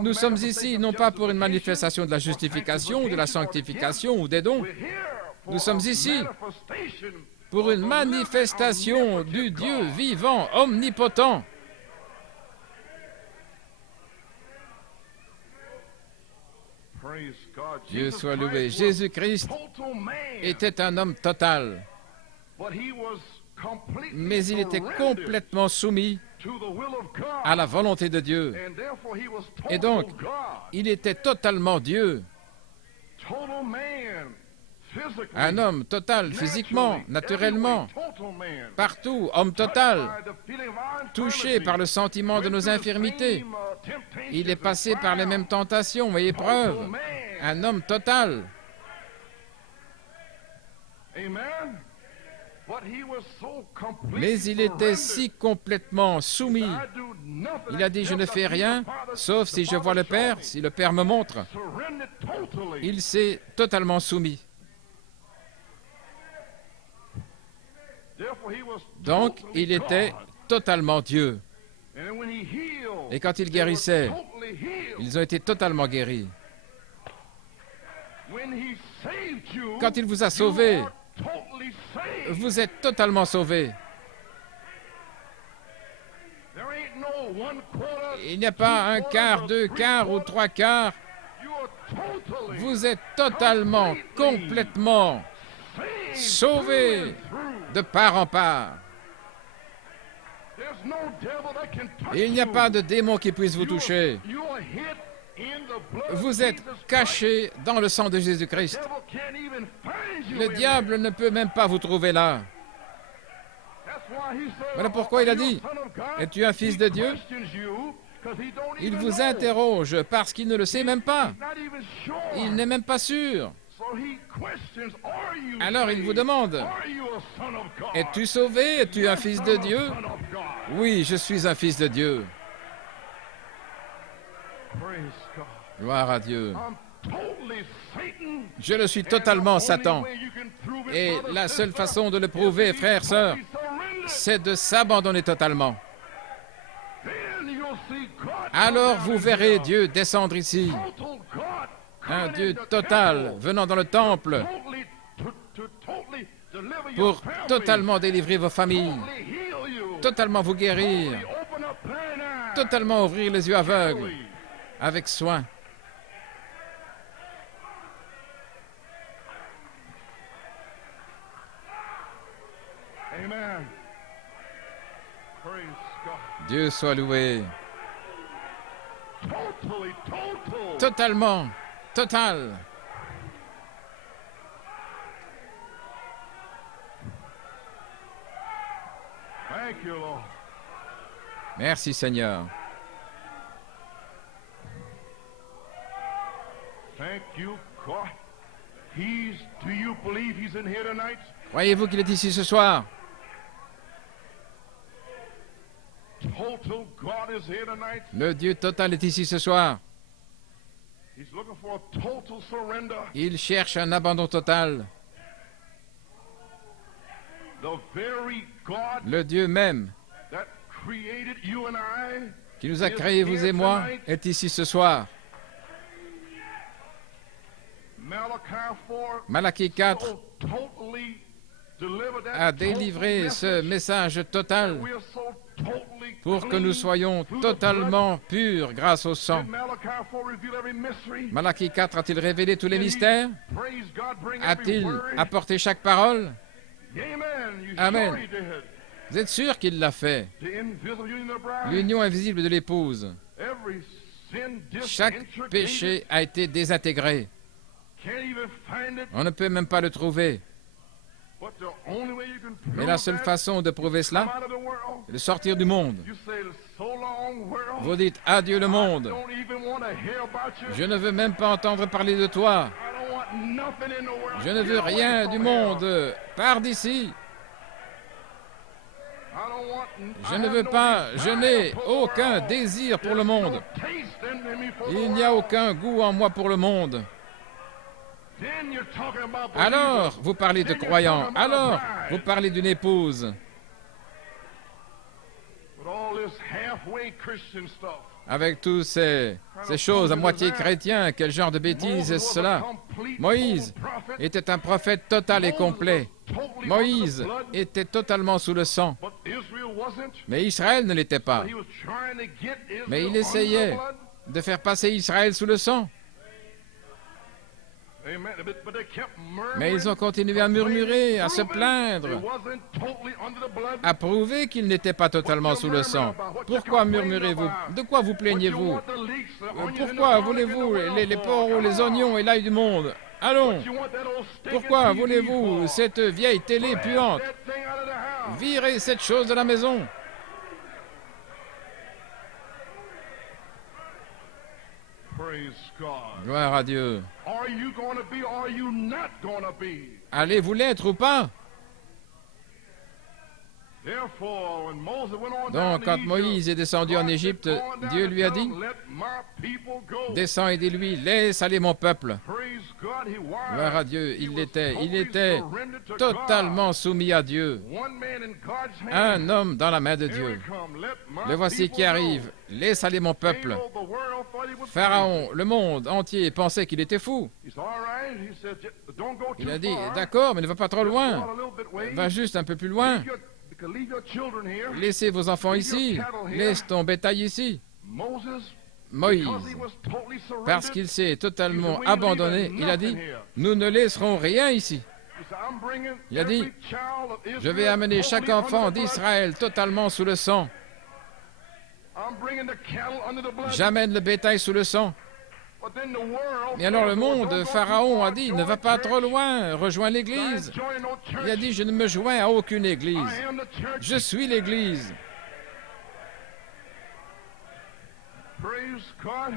Nous sommes ici non pas pour une manifestation de la justification, de la sanctification ou des dons. Nous sommes ici pour une manifestation du Dieu vivant, omnipotent. Dieu soit loué. Jésus-Christ était un homme total, mais il était complètement soumis à la volonté de Dieu. Et donc, il était totalement Dieu. Un homme total physiquement, naturellement, partout, homme total, touché par le sentiment de nos infirmités. Il est passé par les mêmes tentations et épreuves. Un homme total. Mais il était si complètement soumis. Il a dit, je ne fais rien, sauf si je vois le Père, si le Père me montre. Il s'est totalement soumis. Donc, il était totalement Dieu. Et quand il guérissait, ils ont été totalement guéris. Quand il vous a sauvé, vous êtes totalement sauvé. Il n'y a pas un quart, deux quarts ou trois quarts. Vous êtes totalement, complètement sauvé de part en part. Il n'y a pas de démon qui puisse vous toucher. Vous êtes caché dans le sang de Jésus-Christ. Le diable ne peut même pas vous trouver là. Voilà pourquoi il a dit, es-tu un fils de Dieu? Il vous interroge parce qu'il ne le sait même pas. Il n'est même pas sûr. Alors il vous demande, es-tu sauvé? Es-tu un fils de Dieu? Oui, je suis un fils de Dieu. Gloire à Dieu. Je le suis totalement, Satan. Et la seule façon de le prouver, frères, sœurs, c'est de s'abandonner totalement. Alors vous verrez Dieu descendre ici. Un Dieu total venant dans le temple pour totalement délivrer vos familles, totalement vous guérir, totalement ouvrir les yeux aveugles avec soin. Dieu soit loué. Totalement, total. Merci Seigneur. Croyez-vous qu'il est ici ce soir? Le Dieu total est ici ce soir. Il cherche un abandon total. Le Dieu même qui nous a créés, vous et moi, est ici ce soir. Malachie 4 a délivré ce message total pour que nous soyons totalement purs grâce au sang. Malachie 4 a-t-il révélé tous les mystères? A-t-il apporté chaque parole? Amen. Vous êtes sûr qu'il l'a fait? L'union invisible de l'épouse. Chaque péché a été désintégré. On ne peut même pas le trouver. Mais la seule façon de prouver cela, c'est de sortir du monde. Vous dites, adieu le monde. Je ne veux même pas entendre parler de toi. Je ne veux rien du monde. Pars d'ici. Je ne veux pas, je n'ai aucun désir pour le monde. Il n'y a aucun goût en moi pour le monde. Alors, vous parlez de croyants. Alors, vous parlez d'une épouse. Avec tous ces choses à moitié chrétiens, quel genre de bêtises est cela? Moïse était un prophète total et complet. Moïse était totalement sous le sang. Mais Israël ne l'était pas. Mais il essayait de faire passer Israël sous le sang. Mais ils ont continué à murmurer, à se plaindre, à prouver qu'ils n'étaient pas totalement sous le sang. Pourquoi murmurez-vous? De quoi vous plaignez-vous? Pourquoi voulez-vous les poros, les oignons et l'ail du monde? Allons! Pourquoi voulez-vous cette vieille télé puante? Virez cette chose de la maison! Gloire à Dieu. Allez-vous l'être ou pas? Donc, quand Moïse est descendu en Égypte, Dieu lui a dit, « Descends et dis-lui, laisse aller mon peuple. » Gloire à Dieu, il était totalement soumis à Dieu. Un homme dans la main de Dieu. Le voici qui arrive, laisse aller mon peuple. Pharaon, le monde entier pensait qu'il était fou. Il a dit, « D'accord, mais ne va pas trop loin. Va juste un peu plus loin. Laissez vos enfants ici. Laisse ton bétail ici. » Moïse, parce qu'il s'est totalement abandonné, il a dit, « Nous ne laisserons rien ici. » Il a dit, « Je vais amener chaque enfant d'Israël totalement sous le sang. J'amène le bétail sous le sang. » Et alors le monde, Pharaon a dit, « Ne va pas trop loin, rejoins l'Église. » Il a dit, « Je ne me joins à aucune Église. Je suis l'Église. »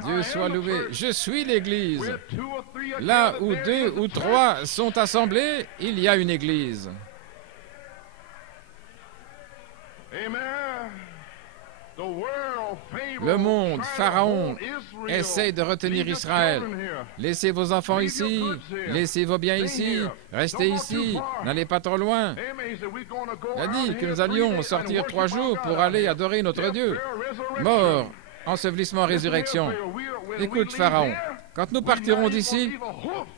Dieu soit loué. Je suis l'Église. Là où 2 ou 3 sont assemblés, il y a une Église. Le monde, Pharaon, essaie de retenir Israël. Laissez vos enfants ici, laissez vos biens ici, restez ici, n'allez pas trop loin. Il a dit que nous allions sortir 3 jours pour aller adorer notre Dieu. Mort, ensevelissement, résurrection. Écoute, Pharaon, quand nous partirons d'ici,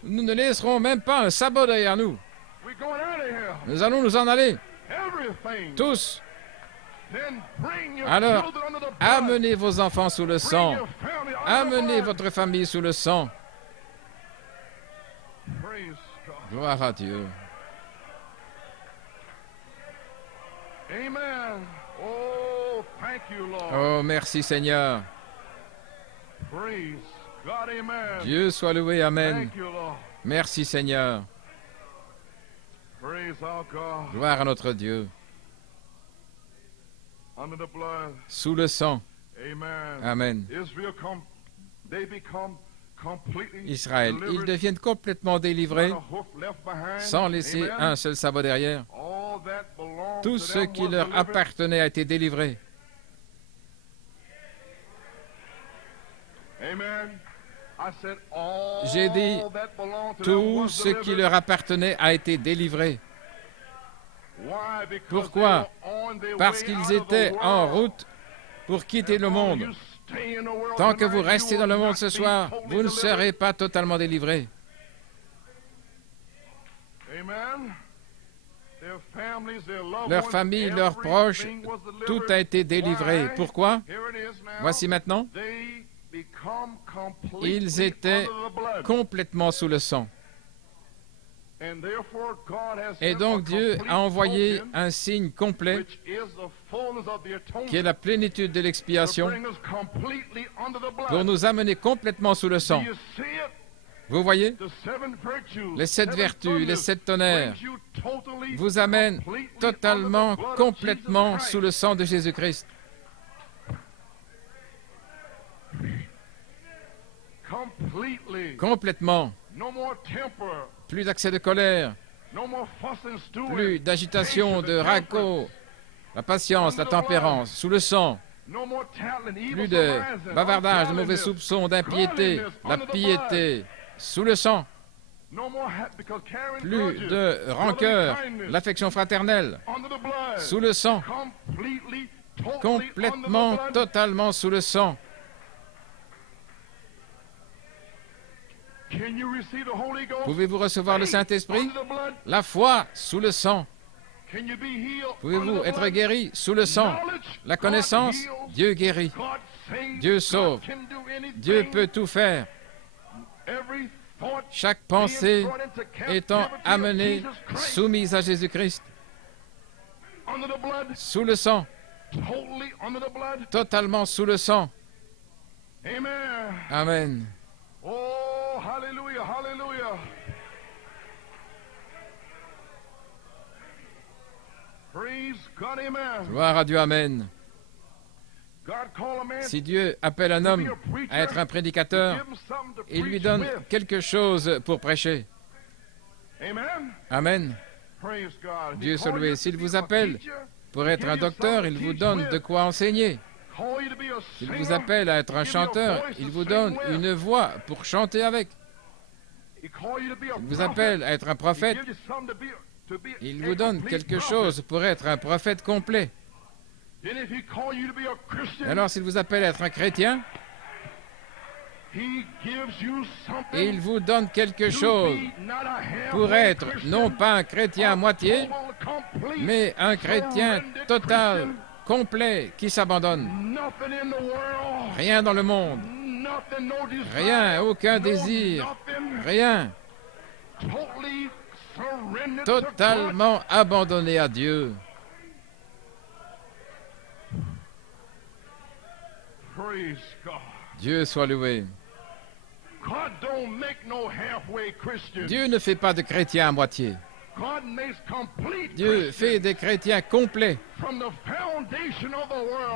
nous ne laisserons même pas un sabot derrière nous. Nous allons nous en aller. Tous. Alors, amenez vos enfants sous le sang. Amenez votre famille sous le sang. Gloire à Dieu. Oh, merci Seigneur. Dieu soit loué, Amen. Merci Seigneur. Gloire à notre Dieu. Sous le sang. Amen. Israël, ils deviennent complètement délivrés sans laisser un seul sabot derrière. Tout ce qui leur appartenait a été délivré. J'ai dit, tout ce qui leur appartenait a été délivré. Pourquoi? Parce qu'ils étaient en route pour quitter le monde. Tant que vous restez dans le monde ce soir, vous ne serez pas totalement délivrés. Leur famille, leurs proches, tout a été délivré. Pourquoi? Voici maintenant. Ils étaient complètement sous le sang. Et donc Dieu a envoyé un signe complet qui est la plénitude de l'expiation pour nous amener complètement sous le sang. Vous voyez, les 7 vertus, les 7 tonnerres vous amènent totalement, complètement sous le sang de Jésus-Christ. Complètement. Plus d'accès de colère, plus d'agitation, de ragot, la patience, la tempérance, sous le sang. Plus de bavardage, de mauvais soupçons, d'impiété, la piété, sous le sang. Plus de rancœur, l'affection fraternelle, sous le sang. Complètement, totalement sous le sang. Pouvez-vous recevoir le Saint-Esprit? La foi sous le sang. Pouvez-vous être guéri sous le sang? La connaissance? Dieu guérit. Dieu sauve. Dieu peut tout faire. Chaque pensée étant amenée, soumise à Jésus-Christ. Sous le sang. Totalement sous le sang. Amen. Oh, hallelujah, hallelujah. Praise God, amen. Gloire à Dieu, amen. God call a man Si Dieu appelle un homme à être un prédicateur, il lui donne quelque chose pour prêcher. Amen. Amen. Praise God. Dieu soit loué. S'il vous appelle pour être un docteur, il vous donne de quoi enseigner. S'il vous appelle à être un chanteur, il vous donne une voix pour chanter avec. Il vous appelle à être un prophète, il vous donne quelque chose pour être un prophète complet. Alors s'il vous appelle à être un chrétien, il vous donne quelque chose pour être non pas un chrétien à moitié, mais un chrétien total, complet, qui s'abandonne. Rien dans le monde, rien, aucun désir, rien. Totalement abandonné à Dieu. Dieu soit loué. Dieu ne fait pas de chrétiens à moitié. Dieu fait des chrétiens complets.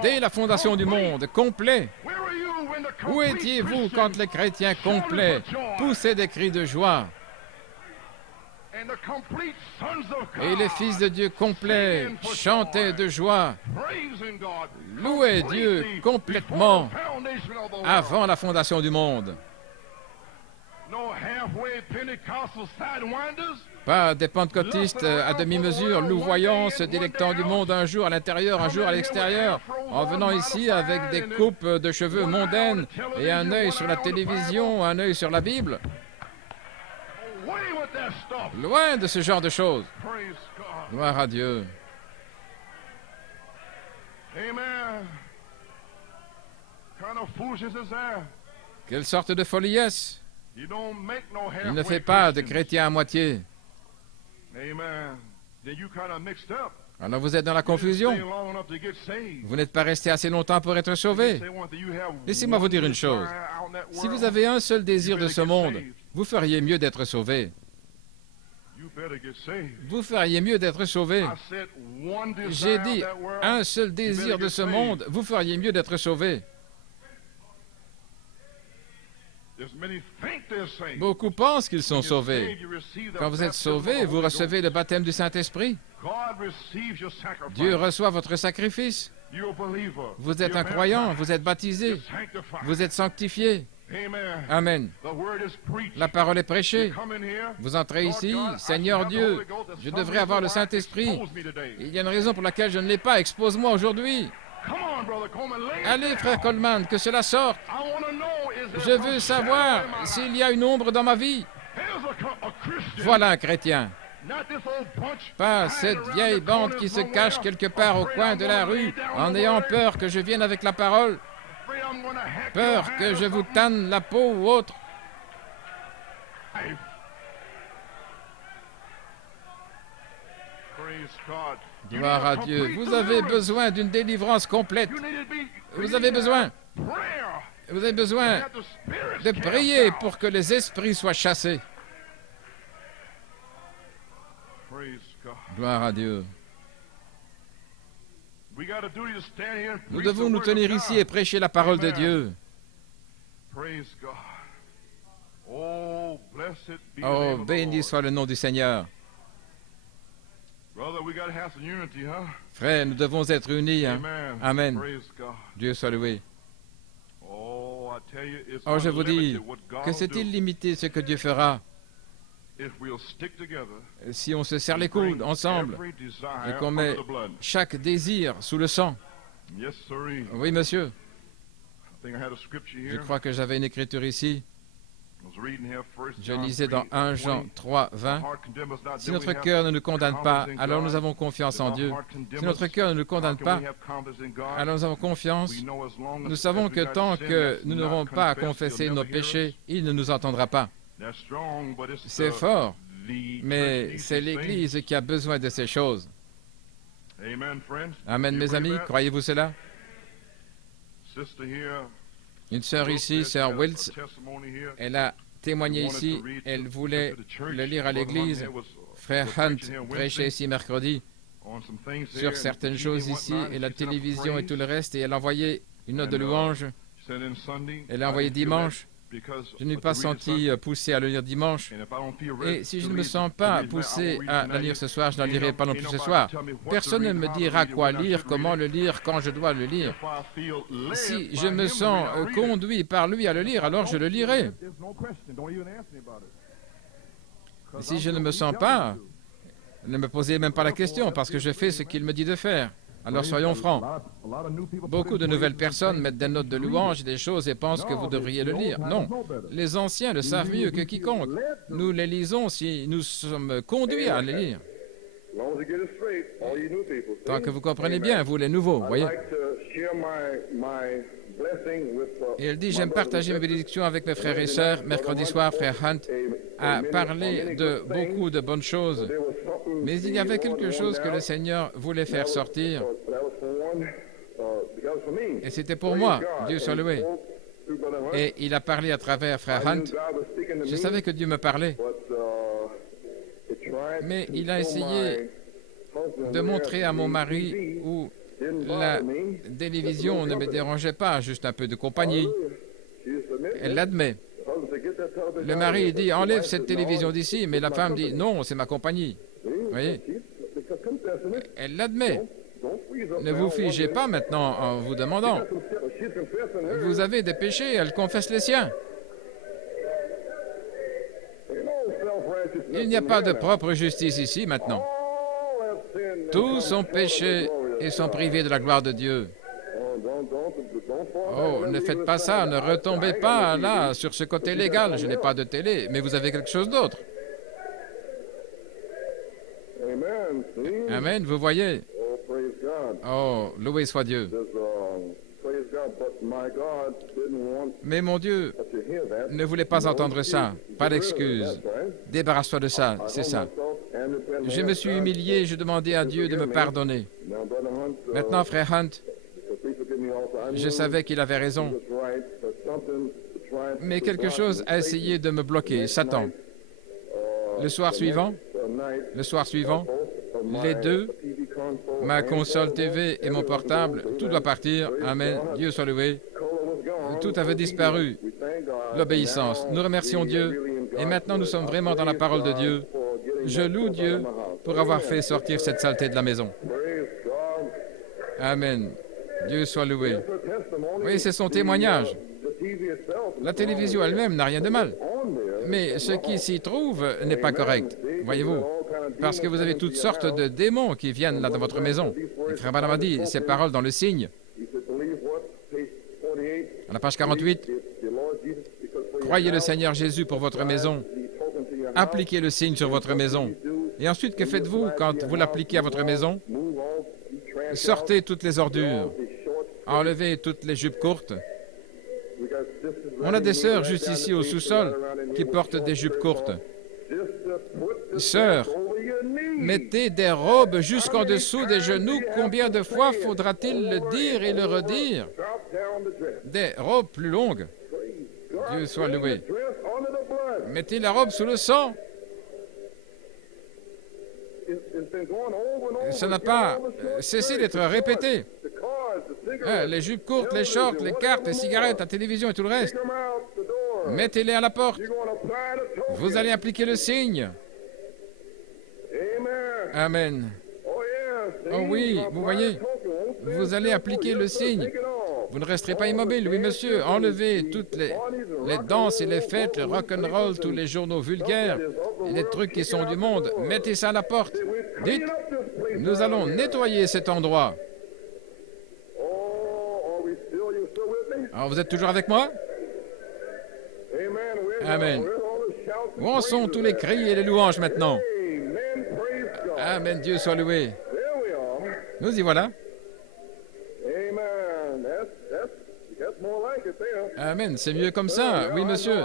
Dès la fondation du monde, complets. Où étiez-vous quand les chrétiens complets poussaient des cris de joie? Et les fils de Dieu complets chantaient de joie, louaient Dieu complètement avant la fondation du monde. Pas des pentecôtistes à demi-mesure, louvoyants, se délectant du monde un jour à l'intérieur, un jour à l'extérieur, en venant ici avec des coupes de cheveux mondaines et un œil sur la télévision, un œil sur la Bible. Loin de ce genre de choses. Gloire à Dieu. Quelle sorte de folie est-ce? Il ne fait pas de chrétiens à moitié. Alors vous êtes dans la confusion. Vous n'êtes pas resté assez longtemps pour être sauvé. Laissez-moi vous dire une chose. Si vous avez un seul désir de ce monde, vous feriez mieux d'être sauvé. Vous feriez mieux d'être sauvé. J'ai dit un seul désir de ce monde, vous feriez mieux d'être sauvé. Beaucoup pensent qu'ils sont sauvés. Quand vous êtes sauvé, vous recevez le baptême du Saint-Esprit. Dieu reçoit votre sacrifice. Vous êtes un croyant, vous êtes baptisé, vous êtes sanctifié. Amen. La parole est prêchée. Vous entrez ici, Seigneur Dieu, je devrais avoir le Saint-Esprit. Il y a une raison pour laquelle je ne l'ai pas. Expose-moi aujourd'hui. Allez, frère Coleman, que cela sorte. Je veux savoir s'il y a une ombre dans ma vie. Voilà un chrétien. Pas cette vieille bande qui se cache quelque part au coin de la rue en ayant peur que je vienne avec la parole, peur que je vous tanne la peau ou autre. Gloire à Dieu. Vous avez besoin d'une délivrance complète. Vous avez besoin de prier pour que les esprits soient chassés. Gloire à Dieu. Nous devons nous tenir ici et prêcher la parole de Dieu. Oh, béni soit le nom du Seigneur. Frère, nous devons être unis. Hein? Amen. Dieu soit loué. Oh, je vous dis que c'est illimité ce que Dieu fera si on se serre les coudes ensemble et qu'on met chaque désir sous le sang. Oui, monsieur. Je crois que j'avais une écriture ici. Je lisais dans 1 Jean 3, 20. Si notre cœur ne nous condamne pas, alors nous avons confiance en Dieu. Si notre cœur ne nous condamne pas, alors nous avons confiance. Nous savons que tant que nous n'aurons pas à confesser nos péchés, il ne nous entendra pas. C'est fort, mais c'est l'Église qui a besoin de ces choses. Amen, mes amis, croyez-vous cela? Une sœur ici, sœur Wills, elle a témoigné ici, elle voulait le lire à l'église. Frère Hunt prêchait ici mercredi sur certaines choses ici, et la télévision et tout le reste, et elle a envoyé une note de louange. Elle a envoyé dimanche. Je ne m'ai pas senti poussé à le lire dimanche. Et si je ne me sens pas poussé à la lire ce soir, je ne la lirai pas non plus ce soir. Personne ne me dira quoi lire, comment le lire, quand je dois le lire. Si je me sens conduit par lui à le lire, alors je le lirai. Et si je ne me sens pas, ne me posez même pas la question, parce que je fais ce qu'il me dit de faire. Alors soyons francs. Beaucoup de nouvelles personnes mettent des notes de louange et des choses et pensent que vous devriez le lire. Non, les anciens le savent mieux que quiconque. Nous les lisons si nous sommes conduits à les lire. Tant que vous comprenez bien, vous les nouveaux, voyez. Et elle dit, j'aime partager mes bénédictions avec mes frères et sœurs. Mercredi soir, frère Hunt a parlé de beaucoup de bonnes choses. Mais il y avait quelque chose que le Seigneur voulait faire sortir. Et c'était pour moi, Dieu soit loué. Et il a parlé à travers frère Hunt. Je savais que Dieu me parlait. Mais il a essayé de montrer à mon mari où la télévision ne me dérangeait pas, juste un peu de compagnie. Elle l'admet. Le mari dit, enlève cette télévision d'ici, mais la femme dit, non, c'est ma compagnie. Vous voyez? Elle l'admet. Ne vous figez pas maintenant en vous demandant. Vous avez des péchés, elle confesse les siens. Il n'y a pas de propre justice ici maintenant. Tous ont péché et sont privés de la gloire de Dieu. Oh, ne faites pas ça, ne retombez pas là, sur ce côté légal. Je n'ai pas de télé, mais vous avez quelque chose d'autre. Amen, vous voyez. Oh, loué soit Dieu. Mais mon Dieu ne voulait pas entendre ça. Pas d'excuse. Débarrasse-toi de ça, c'est ça. Je me suis humilié, je demandais à Dieu de me pardonner. Maintenant, frère Hunt, je savais qu'il avait raison. Mais quelque chose a essayé de me bloquer, Satan. Le soir suivant, les deux, ma console TV et mon portable, tout doit partir. Amen. Dieu soit loué. Tout avait disparu. L'obéissance. Nous remercions Dieu. Et maintenant, nous sommes vraiment dans la parole de Dieu. Je loue Dieu pour avoir fait sortir cette saleté de la maison. Amen. Dieu soit loué. Oui, c'est son témoignage. La télévision elle-même n'a rien de mal. Mais ce qui s'y trouve n'est pas correct, voyez-vous, parce que vous avez toutes sortes de démons qui viennent là dans votre maison. Et Frère Branham a dit ces paroles dans le signe. À la page 48, croyez le Seigneur Jésus pour votre maison. Appliquez le signe sur votre maison. Et ensuite, que faites-vous quand vous l'appliquez à votre maison? Sortez toutes les ordures. Enlevez toutes les jupes courtes. On a des sœurs juste ici au sous-sol qui portent des jupes courtes. Sœurs, mettez des robes jusqu'en dessous des genoux. Combien de fois faudra-t-il le dire et le redire? Des robes plus longues. Dieu soit loué. Mettez la robe sous le sang. Ça n'a pas cessé d'être répété. Les jupes courtes, les shorts, les cartes, les cigarettes, la télévision et tout le reste. Mettez-les à la porte. Vous allez appliquer le signe. Amen. Oh oui, vous voyez, vous allez appliquer le signe. Vous ne resterez pas immobile, oui monsieur. Enlevez toutes les danses et les fêtes, le rock'n'roll, tous les journaux vulgaires, et les trucs qui sont du monde. Mettez ça à la porte. Dites, nous allons nettoyer cet endroit. Alors, vous êtes toujours avec moi? Amen. Où en sont tous les cris et les louanges maintenant? Amen, Dieu soit loué. Nous y voilà. Amen, c'est mieux comme ça. Oui, monsieur.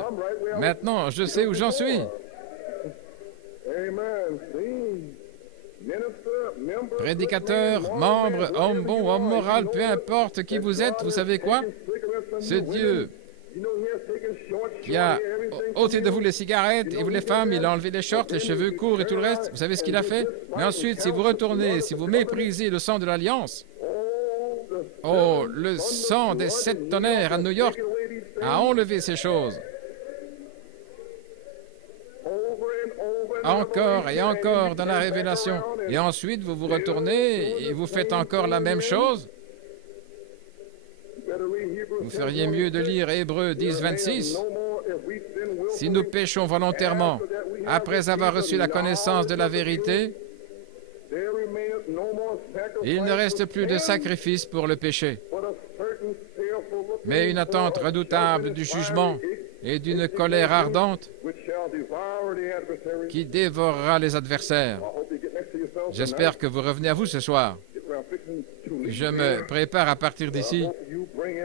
Maintenant, je sais où j'en suis. Prédicateur, membre, homme bon, homme moral, peu importe qui vous êtes, vous savez quoi? Ce Dieu qui a ôté de vous les cigarettes et vous les femmes, il a enlevé les shorts, les cheveux courts et tout le reste. Vous savez ce qu'il a fait? Mais ensuite, si vous retournez, si vous méprisez le sang de l'Alliance, oh, le sang des 7 tonnerres à New York a enlevé ces choses. Encore et encore dans la révélation. Et ensuite, vous vous retournez et vous faites encore la même chose. Vous feriez mieux de lire Hébreux 10, 26. Si nous péchons volontairement, après avoir reçu la connaissance de la vérité, il ne reste plus de sacrifice pour le péché, mais une attente redoutable du jugement et d'une colère ardente qui dévorera les adversaires. J'espère que vous revenez à vous ce soir. Je me prépare à partir d'ici.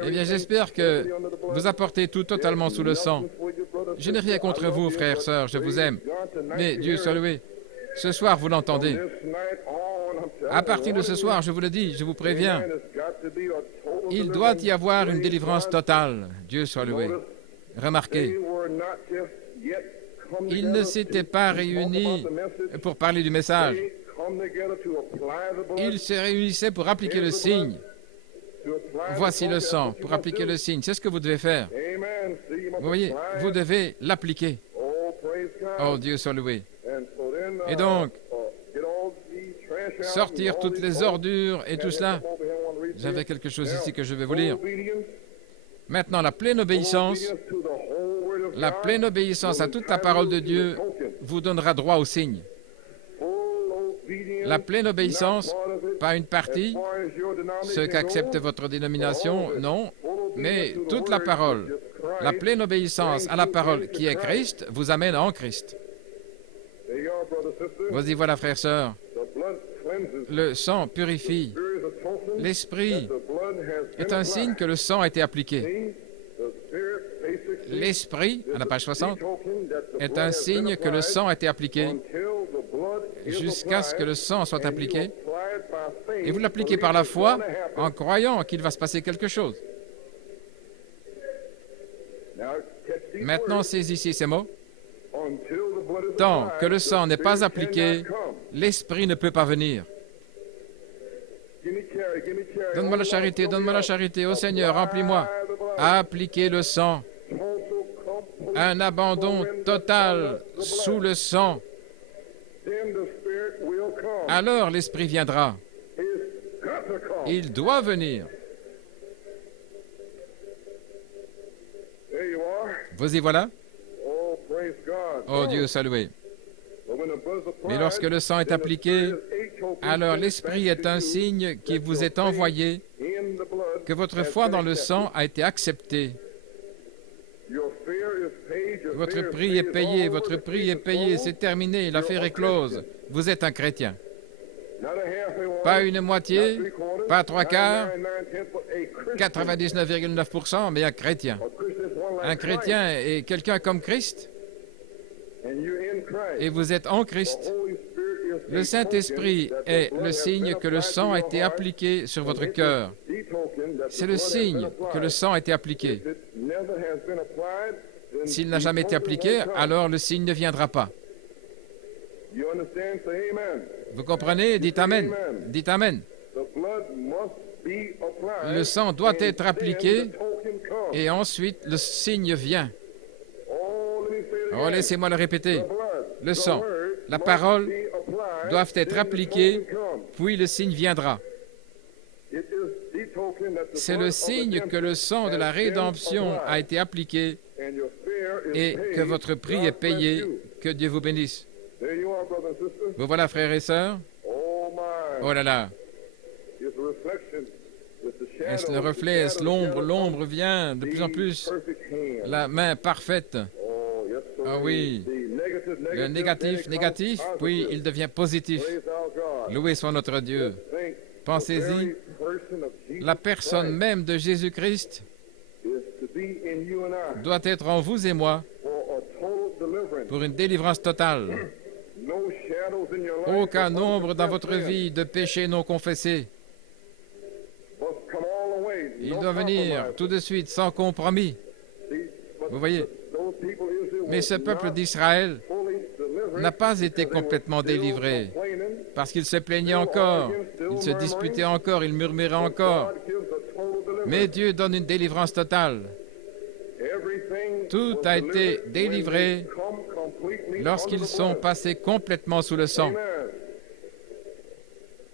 Eh bien, j'espère que vous apportez tout totalement sous le sang. Je n'ai rien contre vous, frères, sœurs, je vous aime. Mais Dieu soit loué. Ce soir, vous l'entendez. À partir de ce soir, je vous le dis, je vous préviens, il doit y avoir une délivrance totale. Dieu soit loué. Remarquez, ils ne s'étaient pas réunis pour parler du message. Ils se réunissaient pour appliquer le signe. Voici le sang, pour appliquer le signe. C'est ce que vous devez faire. Vous voyez, vous devez l'appliquer. Oh, Dieu soit loué. Et donc, sortir toutes les ordures et tout cela. J'avais quelque chose ici que je vais vous lire. Maintenant, la pleine obéissance à toute la parole de Dieu vous donnera droit au signe. La pleine obéissance, pas une partie, ce qu'accepte votre dénomination, non, mais toute la parole. La pleine obéissance à la parole qui est Christ vous amène en Christ. Vas-y, voilà, frères, sœurs. Le sang purifie. L'esprit est un signe que le sang a été appliqué. L'esprit, à la page 60, est un signe que le sang a été appliqué jusqu'à ce que le sang soit appliqué. Et vous l'appliquez par la foi en croyant qu'il va se passer quelque chose. Maintenant, saisissez ces mots. Tant que le sang n'est pas appliqué, l'esprit ne peut pas venir. Donne-moi la charité, donne-moi la charité. Ô Seigneur, remplis-moi. Appliquez le sang. Un abandon total sous le sang. Alors l'Esprit viendra. Il doit venir. Vous y voilà? Oh, praise God. Oh Dieu, salué. But when the blood is Mais applied, lorsque le sang est then the appliqué, Spirit is a token alors sent l'Esprit back est to un you signe qui that vous your est faith envoyé, in the blood que votre has foi been dans le accepted. sang a été acceptée. Your fear is paid, your Votre fear is prix paid, est it's payé, all votre over, the prix case est is payé, closed. c'est terminé, l'affaire est close. Vous êtes un chrétien. Not a halfway one, Pas une not moitié, three-quarters, pas trois quarts, 99.9, but a Christian. 99,9%, mais un chrétien. A Christian is one Un like Christ, chrétien est quelqu'un comme Christ, and you're in Christ. et vous êtes en The Christ. Holy Spirit is Le a Saint-Esprit token that est the blood le has signe been que le applied sang to a your été heart, appliqué sur and votre it is cœur. the token that C'est the le blood has signe been que le applied. sang a été appliqué. If it never has been applied, then S'il n'a the jamais été token appliqué, won't come. alors le signe ne viendra pas. You understand? Say amen. Vous comprenez? Dites Amen. Dites Amen. The blood must be applied, Le sang doit and être then appliqué, the token comes. et ensuite le signe vient. Oh, let me say it Oh, again. laissez-moi le répéter. The blood, Le the sang, word la must parole be applied, doivent être then the appliquées, token comes. puis le signe viendra. It is the token that the C'est blood le of signe que le sang de la has been rédemption a applied, été appliqué and your fear is et paid. que votre prix est God bless payé. you. Que Dieu vous bénisse. There you are, brother and sister. Vous voilà, frères et sœurs. Oh my. Oh là là. It's a reflection. It's the shadow, Est-ce le the reflet? Est-ce shadow, l'ombre? the shadow L'ombre of vient de the plus en plus. perfect hand. La main parfaite. Oh, yes, sir. Ah oui. The negative, Le negative, négatif, then it négatif, comes puis positive. il devient positif. Praise our God. Loué soit notre Dieu. Think the Pensez-y, very person of Jesus la personne Christ même de Jésus-Christ is to be in you and I doit être en vous et moi for a total deliverance. pour une délivrance totale. No shadows in your life. Aucun but nombre dans votre unconfessed sin. vie de péchés non confessés. Must come all the way. Il No doit venir compromise. tout de suite, sans compromis. See, but Vous voyez. those people Israel Mais ce was peuple not d'Israël fully delivered n'a pas été because they were complètement still délivré complaining. parce qu'il se plaignait encore, il se disputait encore, il murmurait encore. God gives a total deliverance. Mais Dieu donne une délivrance totale. Everything Tout was a été delivered when délivré they come completely lorsqu'ils under the sont blood. passés complètement sous le sang. Amen.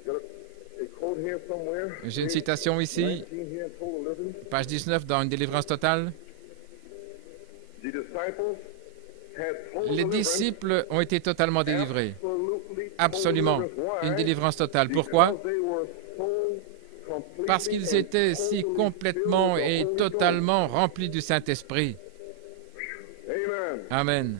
Got a quote here somewhere. J'ai une citation ici, 19 here in total living. page 19, dans une délivrance totale. The disciples had total Les deliverance, disciples ont été totalement délivrés. absolutely total Absolument. deliverance. Why? Une délivrance totale. Pourquoi? Because they were so completely Parce qu'ils and étaient si totally complètement filled with the et Holy totalement remplis du Saint-Esprit. Ghost. Amen. Amen.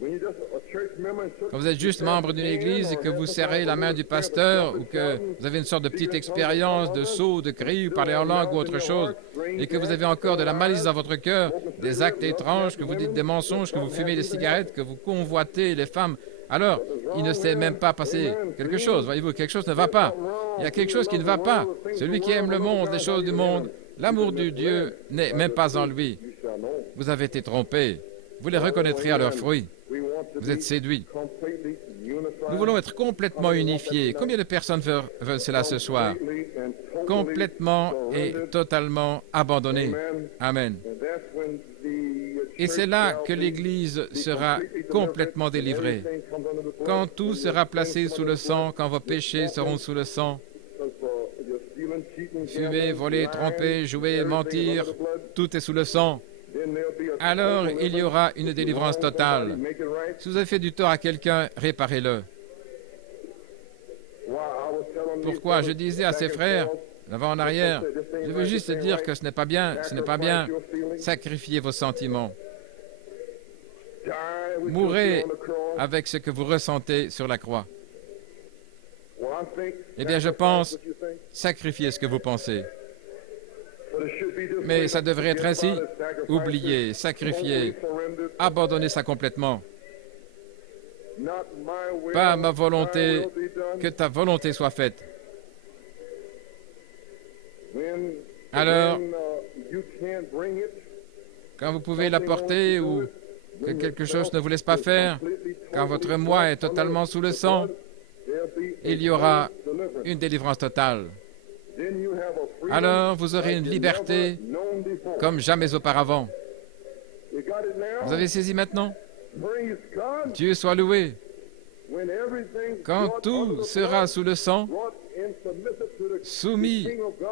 When you're just a church member and church- Quand vous êtes juste membre d'une église et que vous serrez la main du pasteur ou que vous avez une sorte de petite expérience de saut, de cri ou parler en langue ou autre chose et que vous avez encore de la malice dans votre cœur, des actes étranges, que vous dites des mensonges, que vous fumez des cigarettes, que vous convoitez les femmes, alors il ne s'est même pas passé quelque chose. Voyez-vous, quelque chose ne va pas. Il y a quelque chose qui ne va pas. Celui qui aime le monde, les choses du monde, l'amour de Dieu n'est même pas en lui. You shall know. Vous avez été trompés. Vous les reconnaîtrez à leurs fruits. We want to Vous êtes be séduits. completely unified, Nous voulons être complètement unifiés. Combien de personnes veulent cela ce soir? completely and totally Complètement et surrendered. totalement abandonnés. Amen. Amen. And that's when the Et church c'est là shall que be l'Église sera completely complètement delivered, and délivrée. everything comes under the blood, Quand tout when sera your placé sins sous come le under the sang, blood, quand vos péchés seront sous le sang, because, you're stealing, cheating, fumer, gambling, voler, lying, tromper, jouer, everything is mentir, under the blood, tout est sous le sang. then there'll be a Alors total il y aura une deliverance. délivrance If you wrong totale. somebody, make it right. Si vous avez fait du tort à quelqu'un, réparez-le. Why, I was telling these Pourquoi? Je brothers disais à back ses and frères, forth, l'avant en arrière, je veux juste dire que ce n'est pas bien, sacrifice your feelings, Sacrifiez vos sentiments. die with Mourrez your feet on the cross. avec ce que vous ressentez sur la croix. Well, I think Eh bien, je sacrifice pense, what you think, sacrifiez ce que vous pensez. but it should be this Mais way. ça devrait être Forget ainsi. about it, sacrifice Oubliez, it, sacrifiez, totally surrendered. abandonnez ça complètement. Not my will, Pas ma thy volonté, will be done. que ta volonté soit faite. When- Alors, when, you can't bring it, quand vous pouvez la porter ou que quelque chose ne vous laisse pas faire, quand votre moi est totalement sous le sang, il y aura une délivrance totale. Alors vous aurez une liberté comme jamais auparavant. Vous avez saisi maintenant? Dieu soit loué. Quand tout sera sous le sang, soumis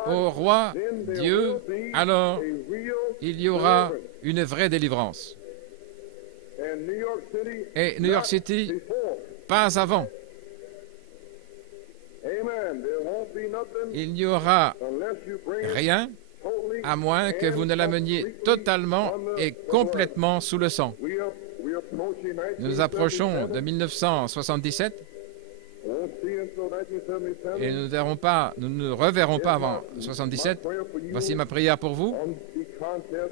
au roi Dieu, alors il y aura une vraie délivrance. Et New York City, pas avant. Il n'y aura rien à moins que vous ne l'ameniez totalement et complètement sous le sang. Nous approchons de 1977 et nous ne reverrons pas avant 1977. Voici ma prière pour vous.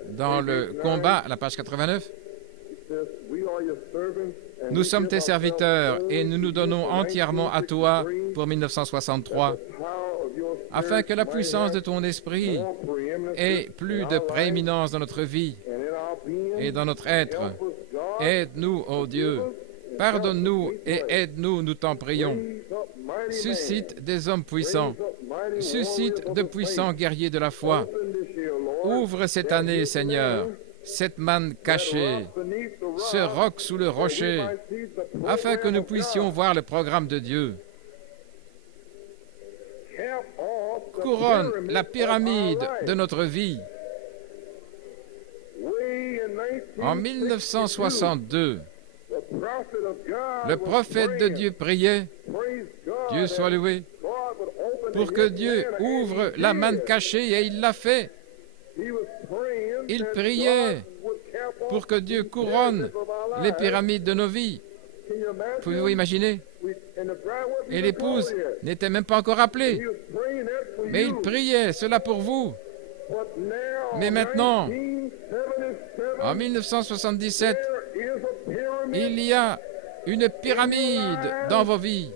Dans le combat, à la page 89, nous sommes tes serviteurs et nous nous donnons entièrement à toi pour 1963, afin que la puissance de ton esprit ait plus de prééminence dans notre vie et dans notre être. Aide-nous, ô Dieu. Pardonne-nous et aide-nous, nous t'en prions. Suscite des hommes puissants. Suscite de puissants guerriers de la foi. Ouvre cette année, Seigneur, cette manne cachée, ce roc sous le rocher, afin que nous puissions voir le programme de Dieu. Couronne la pyramide de notre vie. En 1962, le prophète de Dieu priait, Dieu soit loué, pour que Dieu ouvre la manne cachée, et il l'a fait. Il priait pour que Dieu couronne les pyramides de nos vies. Pouvez-vous imaginer? Et l'épouse n'était même pas encore appelée. Mais il priait cela pour vous. Mais maintenant, en 1977, il y a une pyramide dans vos vies.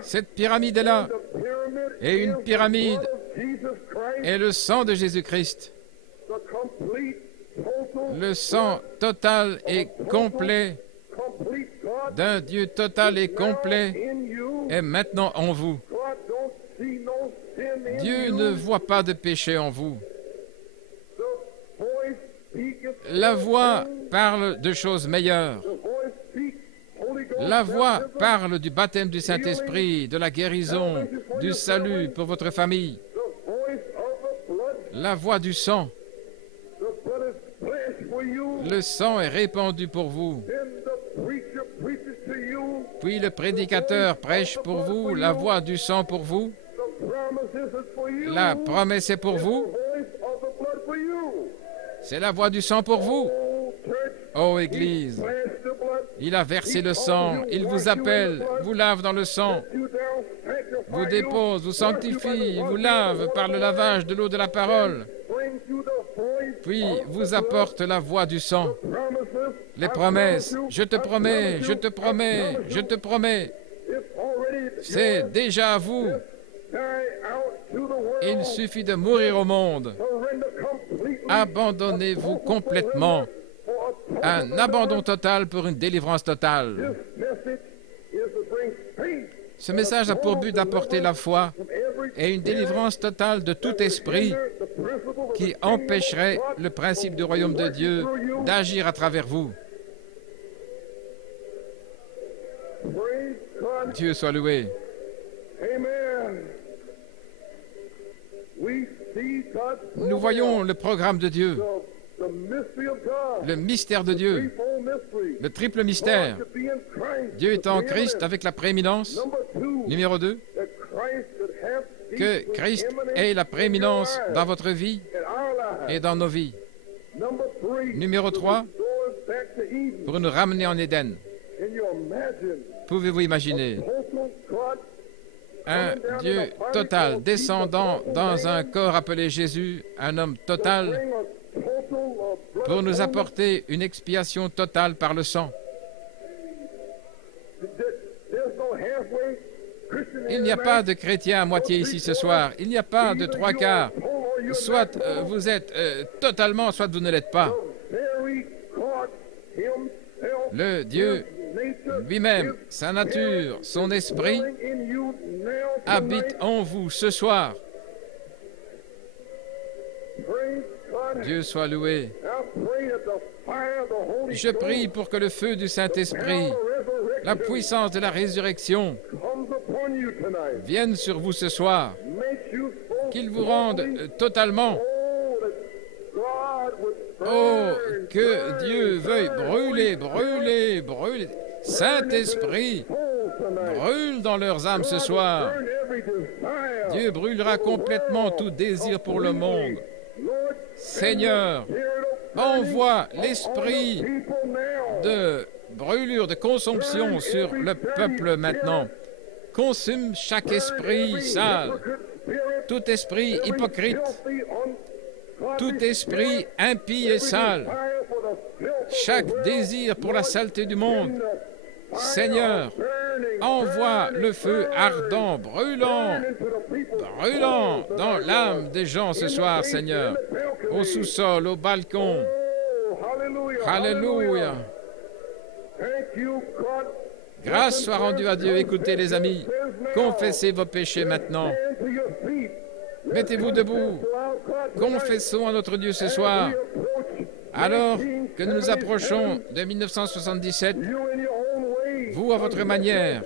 Cette pyramide est là. Et une pyramide est le sang de Jésus-Christ. Le sang total et complet d'un Dieu total et complet est maintenant en vous. Dieu ne voit pas de péché en vous. La voix parle de choses meilleures. La voix parle du baptême du Saint-Esprit, de la guérison, du salut pour votre famille. La voix du sang. Le sang est répandu pour vous. Puis le prédicateur prêche pour vous, la voix du sang pour vous. La promesse est pour vous. C'est la voix du sang pour vous. Ô Église, il a versé le sang, il vous appelle, vous lave dans le sang, vous dépose, vous sanctifie, vous lave par le lavage de l'eau de la parole, puis vous apporte la voix du sang. Les promesses, je te promets, je te promets, je te promets, c'est déjà à vous. Il suffit de mourir au monde. Abandonnez-vous complètement. Un abandon total pour une délivrance totale. Ce message a pour but d'apporter la foi et une délivrance totale de tout esprit qui empêcherait le principe du royaume de Dieu d'agir à travers vous. Dieu soit loué. Nous voyons le programme de Dieu, le mystère de Dieu, le triple mystère. Dieu est en Christ avec la prééminence. Numéro 2, que Christ ait la prééminence dans votre vie et dans nos vies. Numéro 3, pour nous ramener en Éden. Pouvez-vous imaginer un Dieu total descendant dans un corps appelé Jésus, un homme total, pour nous apporter une expiation totale par le sang? Il n'y a pas de chrétiens à moitié ici ce soir. Il n'y a pas de trois quarts. Soit vous êtes totalement, soit vous ne l'êtes pas. Le Dieu lui-même, sa nature, son esprit, habite en vous ce soir. Dieu soit loué. Je prie pour que le feu du Saint-Esprit la puissance de la résurrection vienne sur vous ce soir, qu'il vous rende totalement. Oh, que Dieu veuille brûler, brûler, brûler. Saint-Esprit, brûle dans leurs âmes ce soir. Dieu brûlera complètement tout désir pour le monde. Seigneur, envoie l'esprit de brûlure, de consomption sur le peuple maintenant. Consume chaque esprit sale, tout esprit hypocrite, tout esprit impie et sale, chaque désir pour la saleté du monde. Seigneur, envoie le feu ardent, brûlant, brûlant dans l'âme des gens ce soir, Seigneur, au sous-sol, au balcon. Alléluia. Grâce soit rendue à Dieu. Écoutez, les amis, confessez vos péchés maintenant. Mettez-vous debout. Confessons à notre Dieu ce soir. Alors que nous nous approchons de 1977, vous, à votre manière,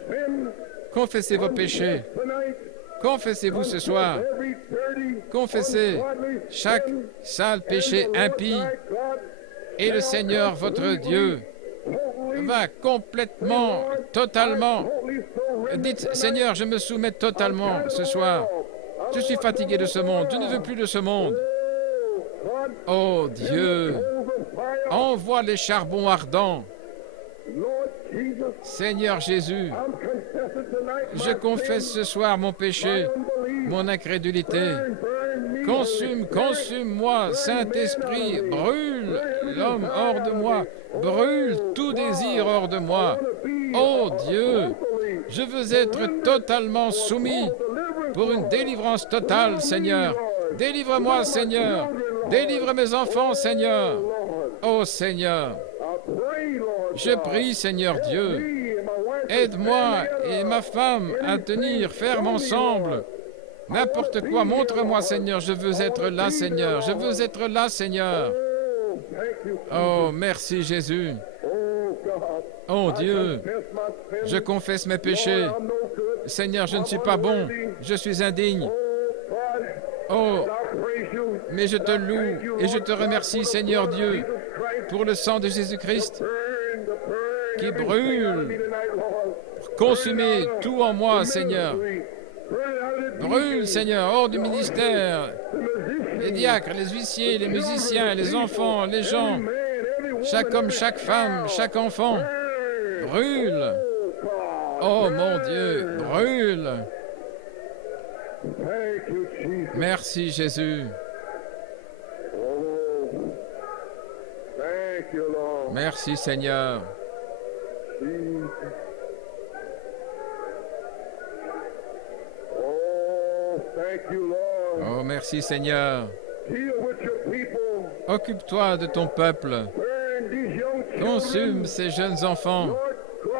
confessez vos péchés. Confessez-vous ce soir. Confessez chaque sale péché impie. Et le Seigneur, votre Dieu, va complètement, totalement. Dites, Seigneur, je me soumets totalement ce soir. Je suis fatigué de ce monde. Je ne veux plus de ce monde. Oh Dieu, envoie les charbons ardents. Seigneur Jésus, je confesse ce soir mon péché, mon incrédulité. Consume, consume-moi, Saint-Esprit, brûle l'homme hors de moi, brûle tout désir hors de moi. Oh Dieu, je veux être totalement soumis pour une délivrance totale, Seigneur. Délivre-moi, Seigneur. Délivre mes enfants, Seigneur. Oh Seigneur, je prie, Seigneur Dieu, aide-moi et ma femme à tenir ferme ensemble. N'importe quoi, montre-moi, Seigneur, je veux être là, Seigneur. Je veux être là, Seigneur. Oh, merci, Jésus. Oh, Dieu, je confesse mes péchés. Seigneur, je ne suis pas bon. Je suis indigne. Oh, mais je te loue et je te remercie, Seigneur Dieu, pour le sang de Jésus-Christ qui brûle, pour consumer tout en moi, Seigneur. Brûle, Seigneur, hors du ministère, les diacres, les huissiers, les musiciens, les enfants, les gens, chaque homme, chaque femme, chaque enfant. Brûle. Oh mon Dieu, brûle. Merci Jésus. Merci Seigneur. Oh, merci Seigneur. Occupe-toi de ton peuple. Consume ces jeunes enfants.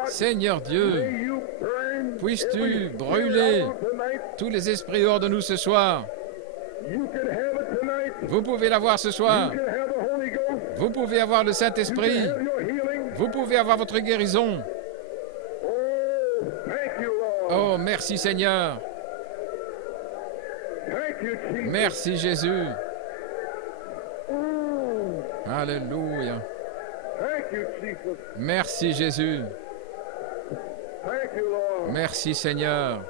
Seigneur Dieu, puisses-tu brûler tous les esprits hors de nous ce soir. Vous pouvez l'avoir ce soir. Vous pouvez avoir le Saint-Esprit. Vous pouvez avoir votre guérison. Oh, merci Seigneur. Merci Jésus. Alléluia. Merci Jésus. Merci Seigneur.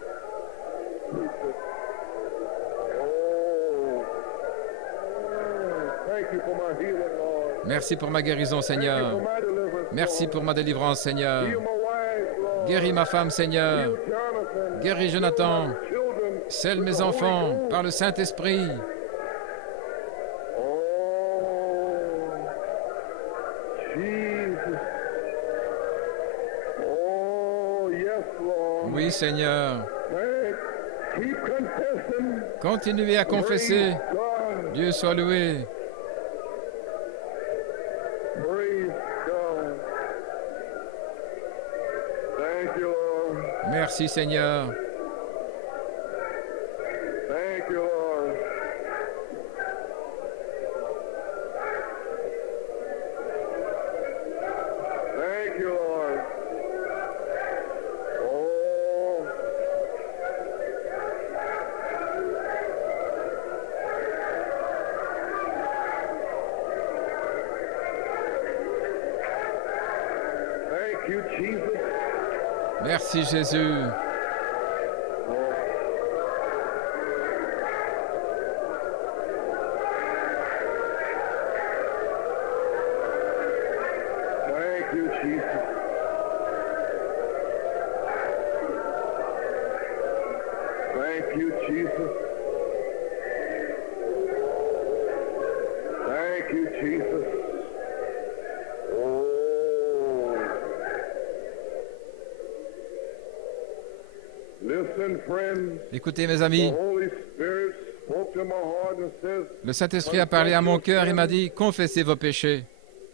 Merci pour ma guérison, Seigneur. Merci pour ma délivrance, Seigneur. Guéris ma femme, Seigneur. Guéris Jonathan. Scelle mes enfants par le Saint-Esprit. Oui, Seigneur. Continuez à confesser. Dieu soit loué. Merci, Seigneur. you, Jesus. Merci Jésus. Thank you, Jesus. Thank you, Jesus. Thank you, Jesus. Oh. Listen, friends. Écoutez mes amis, The Holy Spirit spoke to my heart and says, le Saint-Esprit a parlé à mon cœur et m'a dit, confessez vos péchés.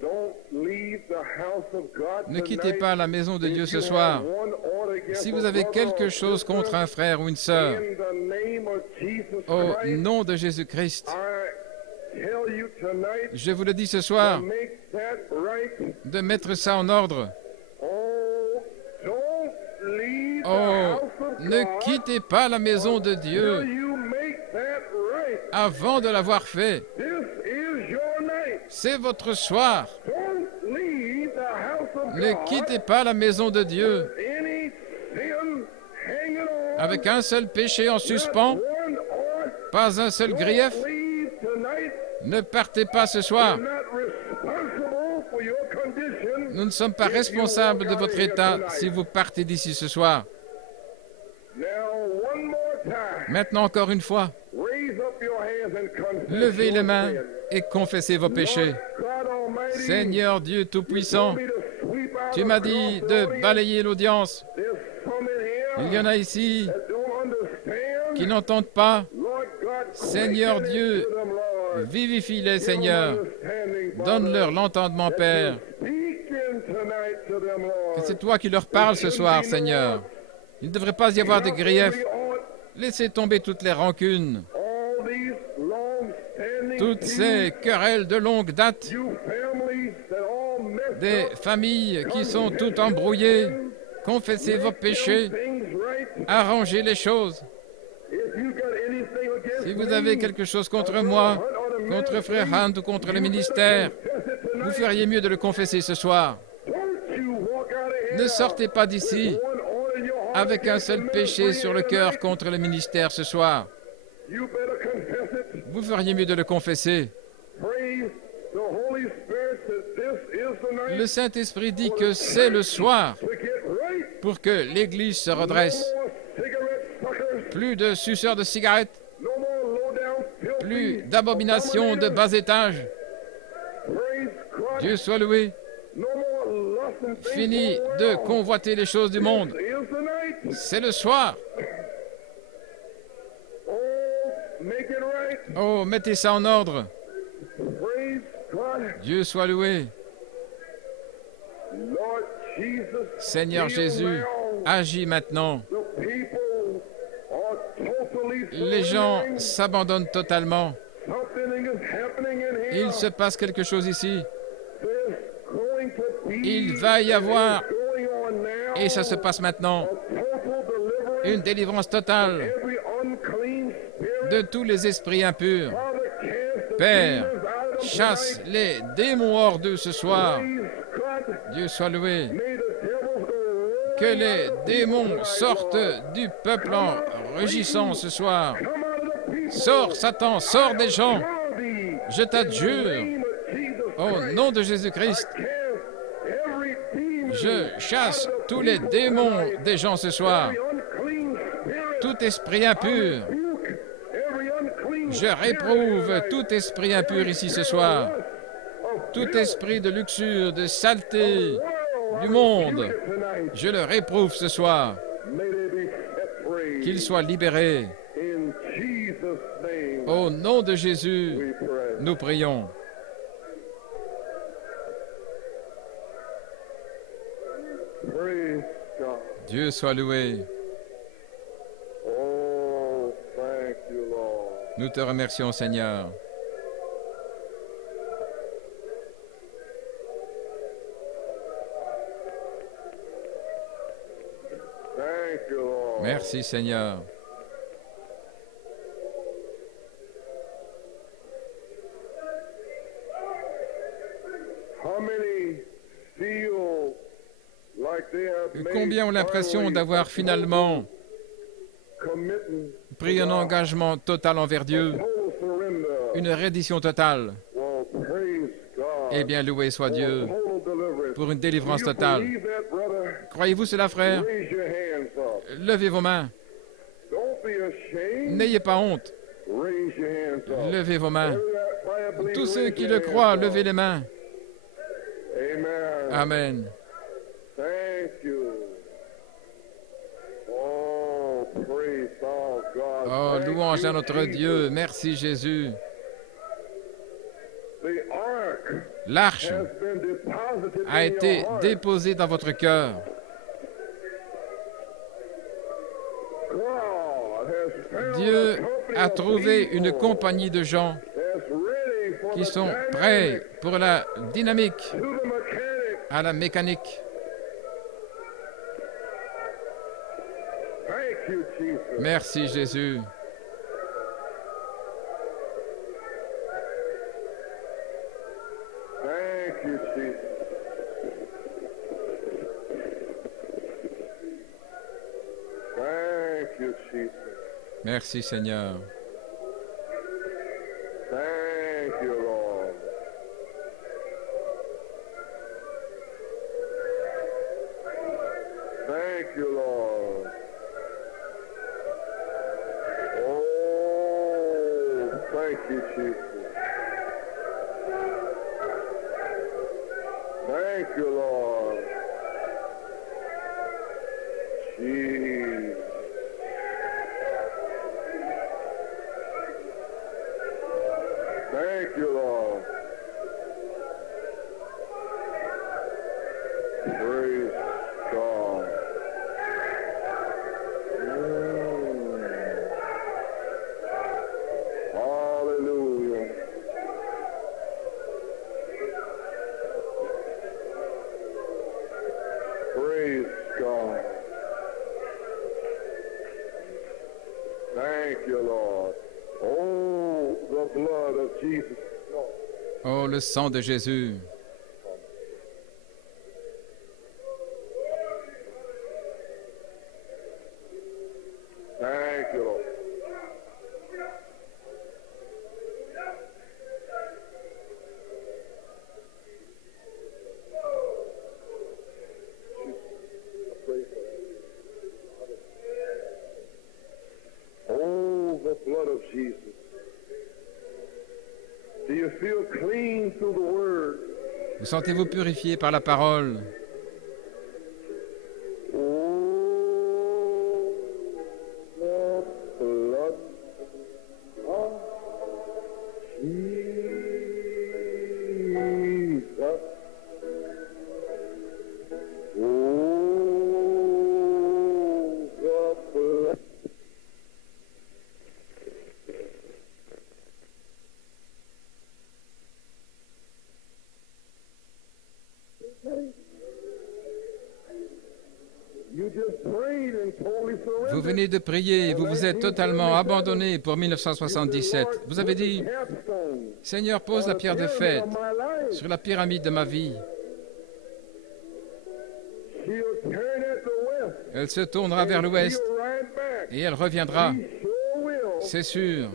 don't leave the house of God Ne quittez tonight pas la maison de Dieu if ce you soir. have one order against Si a vous avez brother quelque or chose sister, contre un frère ou une sœur, in the name of Jesus au Christ, nom de Jésus-Christ, I tell you tonight je vous le dis ce to soir, make that right. de mettre ça en ordre. Oh, don't leave the Oh, house of ne God quittez pas la maison de till Dieu you make that right. avant de l'avoir fait. This is your night. C'est votre soir. Don't leave the house of Ne God quittez pas la maison de Dieu any sin hanging on. avec un seul péché en suspens, Not one or pas un seul grief. don't leave tonight. Ne partez pas ce soir. You're not responsible for your condition. Nous ne sommes pas responsables de votre état si vous partez d'ici ce soir. Now, one more time. Maintenant, encore une fois, Raise up your hands and confess levez your les mains sin. et confessez vos péchés. Lord God Almighty, Seigneur Dieu Tout-Puissant, you told me to sweep out tu of m'as the dit audience. de balayer l'audience. There's some in Il y en here a ici that don't understand. qui n'entendent pas. Lord God, Seigneur quicken Dieu, into them, Lord. vivifie-les, Give them Seigneur. understanding, Father. Donne-leur l'entendement, That Père. you're speaking tonight to them, Lord. Que c'est toi qui leur parles ce soir, Seigneur. Il ne devrait pas y avoir de griefs. Laissez tomber toutes les rancunes, All these long-standing toutes ces querelles de longue date, you families that all messed des up, familles qui sont toutes embrouillées. Confessez vos péchés, things right. arrangez les choses. If you got anything against Si vous me, avez quelque chose contre moi, contre Frère Hunt ou contre le ministère, vous feriez mieux de le confesser ce soir. don't you walk out of here Ne sortez pas d'ici one order in your heart avec un against seul the péché ministry sur le tonight. cœur contre le ministère ce soir. You better confess it. Vous feriez mieux de le confesser. Praise the Holy Spirit that this is the night Le Saint-Esprit dit que c'est le soir to get right. pour que l'Église se redresse. No more cigarette suckers. Plus de suceurs de cigarettes, No more low-down filthy plus d'abominations de bas étage. Praise God. Dieu soit loué. No more lust and things Fini for the de world. convoiter les choses du monde. This is the night. C'est le soir. Oh, make it right. Oh, mettez ça en ordre. Praise God. Dieu soit loué. Lord Jesus. Seigneur heal Jésus, now. agis maintenant. The people are totally Les gens surrendering. s'abandonnent totalement. Something is happening in here. Il se passe quelque chose ici. There's going to be, Il va y avoir, going on now, et ça se passe maintenant, a total deliverance une délivrance totale every unclean spirit. de tous les esprits impurs. Father, cast the Père, demons out of chasse tonight. les démons hors d'eux ce soir. Praise God. Dieu soit loué. May the devils go Que roaring les out of the démons people tonight, sortent Lord. du peuple en rugissant ce soir. Come out of the people. Sors, Satan, sors des gens. Draw thee. Je t'adjure, In the name of Jesus au Christ. nom de Jésus-Christ, Cast every demon je chasse out of the tous les people démons tonight. des gens ce soir. Every unclean spirit. Tout esprit impur, Rebuke every unclean je spirit réprouve tonight. tout esprit impur ici ce soir. Tout esprit de luxure, de saleté du monde, je le réprouve ce soir. Qu'il soit libéré. In Jesus' name Au nom de Jésus, we pray. nous prions. Praise God. Dieu soit loué. Oh, thank you, Lord. Nous te remercions, Seigneur. Thank you, Lord. Merci, Seigneur. How many feel Combien ont l'impression d'avoir finalement pris un engagement total envers Dieu, une reddition totale. Eh bien, loué soit Dieu pour une délivrance totale. Croyez-vous cela, frère? Levez vos mains. N'ayez pas honte. Levez vos mains. Tous ceux qui le croient, levez les mains. Amen. Oh, louange à notre Dieu. Merci, Jésus. L'arche a été déposée dans votre cœur. Dieu a trouvé une compagnie de gens qui sont prêts pour la dynamique, à la mécanique. Merci, Jésus. Merci, Seigneur. Oh, le sang de Jésus. Vous sentez-vous purifié par la parole? Vous venez de prier, vous vous êtes totalement abandonné pour 1977. Vous avez dit, Seigneur, pose la pierre de fête sur la pyramide de ma vie. Elle se tournera vers l'ouest et elle reviendra, c'est sûr.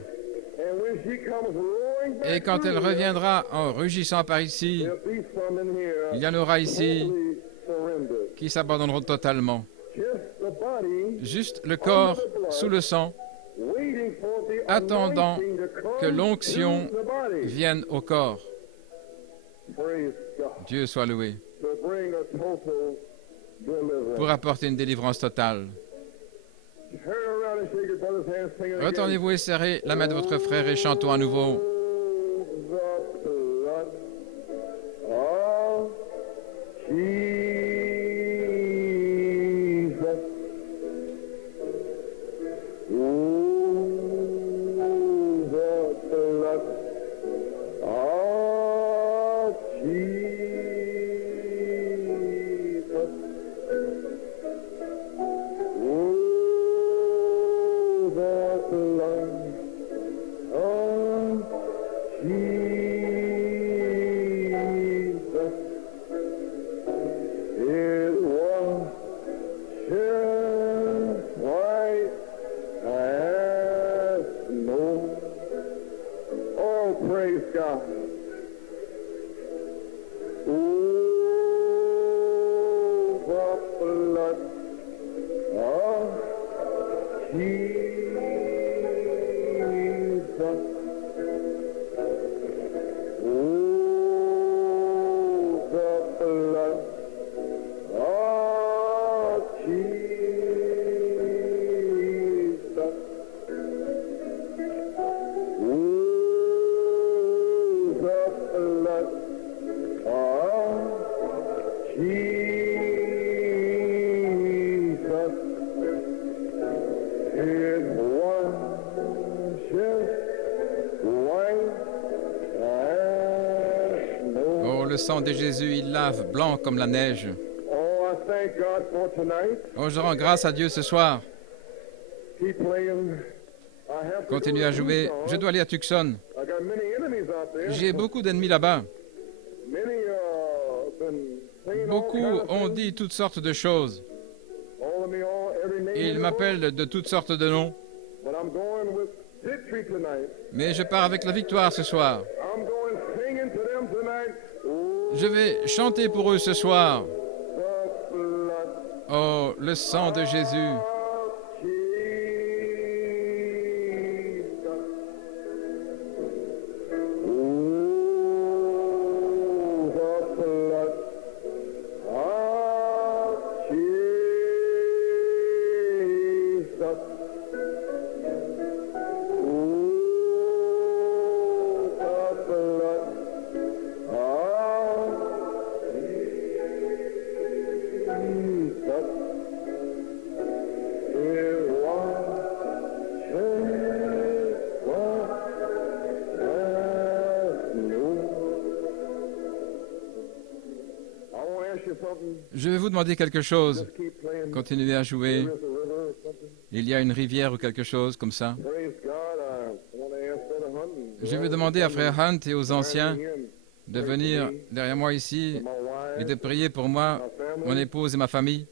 Et quand elle reviendra en rugissant par ici, il y en aura ici qui s'abandonneront totalement. Juste le corps sous le sang, attendant que l'onction vienne au corps. Dieu soit loué. Pour apporter une délivrance totale. Retournez-vous et serrez la main de votre frère et chantons à nouveau. blood of Jesus. Oh, the blood of Jesus. Oh, the blood of Jesus. It washes white as snow. Oh, le sang de Jésus, il lave blanc comme la neige. Oh, I thank God for tonight. Oh, je rends grâce à Dieu ce soir. Keep playing. I have to Continue go à to jouer. Tucson. Je dois aller à Tucson. I got many enemies out there. J'ai beaucoup d'ennemis là-bas. Many been saying all Beaucoup kinds of ont things. dit toutes sortes de choses. All of me, every name Et ils you know. m'appellent de toutes sortes de noms. But I'm going with victory tonight. Mais je pars avec la victoire ce soir. I'm going singing to them tonight. Oh, Je vais chanter pour eux ce soir. the blood Oh, le sang de Jésus. of Jesus. Oh, the blood of Jesus. Oh, the blood of Jesus. It washes white as snow. I want to ask you something. Je vais vous demander quelque chose. Just keep playing. Continuez à jouer. There's a river or something. Il y a une rivière ou quelque chose comme ça. Praise God. I want to ask Brother Hunt. Je vais demander à Frère Hunt et aux anciens Join me in. de venir derrière moi ici My wife, et de prier pour moi, my family. mon épouse et ma famille.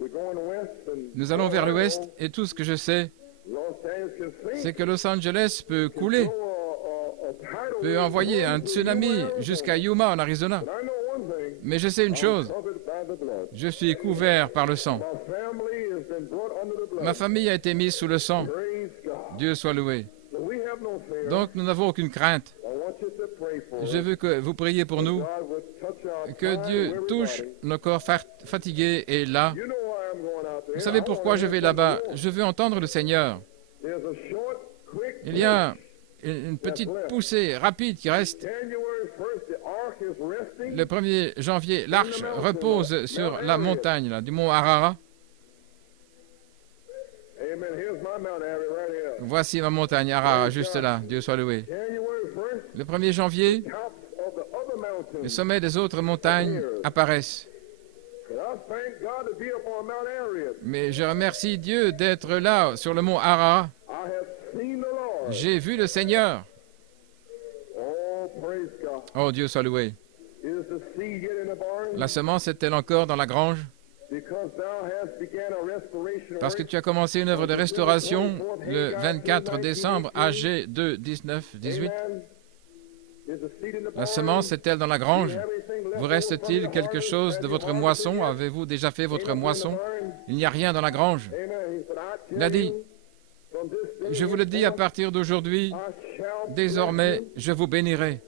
We're going west and Nous allons vers l'ouest et tout ce que je sais, Los Angeles can sink. c'est que Los Angeles peut couler, Throw a tidal peut wave envoyer un to tsunami Yuma, Arizona. jusqu'à Yuma en Arizona. But I know one thing. Mais je sais une chose, Covered by the blood. je suis couvert par le sang. My family has been brought under the blood. Ma famille a été mise sous le sang. Praise God. Dieu soit loué. So we have no fear. Donc nous n'avons aucune crainte. I want you to pray for Je us. veux que vous priez pour nous, God would touch our que time, Dieu everybody. touche nos corps fatigués et là. You know why I'm going out there. Vous savez I pourquoi wanna je hear vais from là-bas? the Lord. Je veux entendre le Seigneur. There's a short, quick Il y a une petite poussée rapide qui reste. January 1st, the ark is resting. Le 1er janvier, l'arche repose sur la montagne là, du mont Harara. Amen. Here's my Mount Airy right here. Voici ma montagne Harara, juste là. Dieu soit loué. January 1st, Le 1er janvier, tops of the other mountains. les sommets des autres montagnes apparaissent. But I thank God to be up on Mount Arius. Mais je remercie Dieu d'être là, sur le mont Harara. I have seen the Lord. J'ai vu le Seigneur. Oh, praise God. Oh, Dieu soit loué. Is the seed yet in the barn? La semence est-elle encore dans la grange? Because thou hast began a restoration Parce que work. tu as commencé une œuvre de restauration le 24 décembre, AG 2, 19, 18. Amen. Is the seed in the La barn? semence est-elle dans la grange? Do you have anything left Vous over reste-t-il from the quelque harvest? chose Have de you votre harvested moisson? yet? Avez-vous déjà fait votre Anything in the moisson? barn? Il n'y a rien dans la grange. Amen. He said, I tell Il a dit, you, from this day je vous le dis à henceforth, partir d'aujourd'hui, I shall désormais, bless je vous bénirai. you.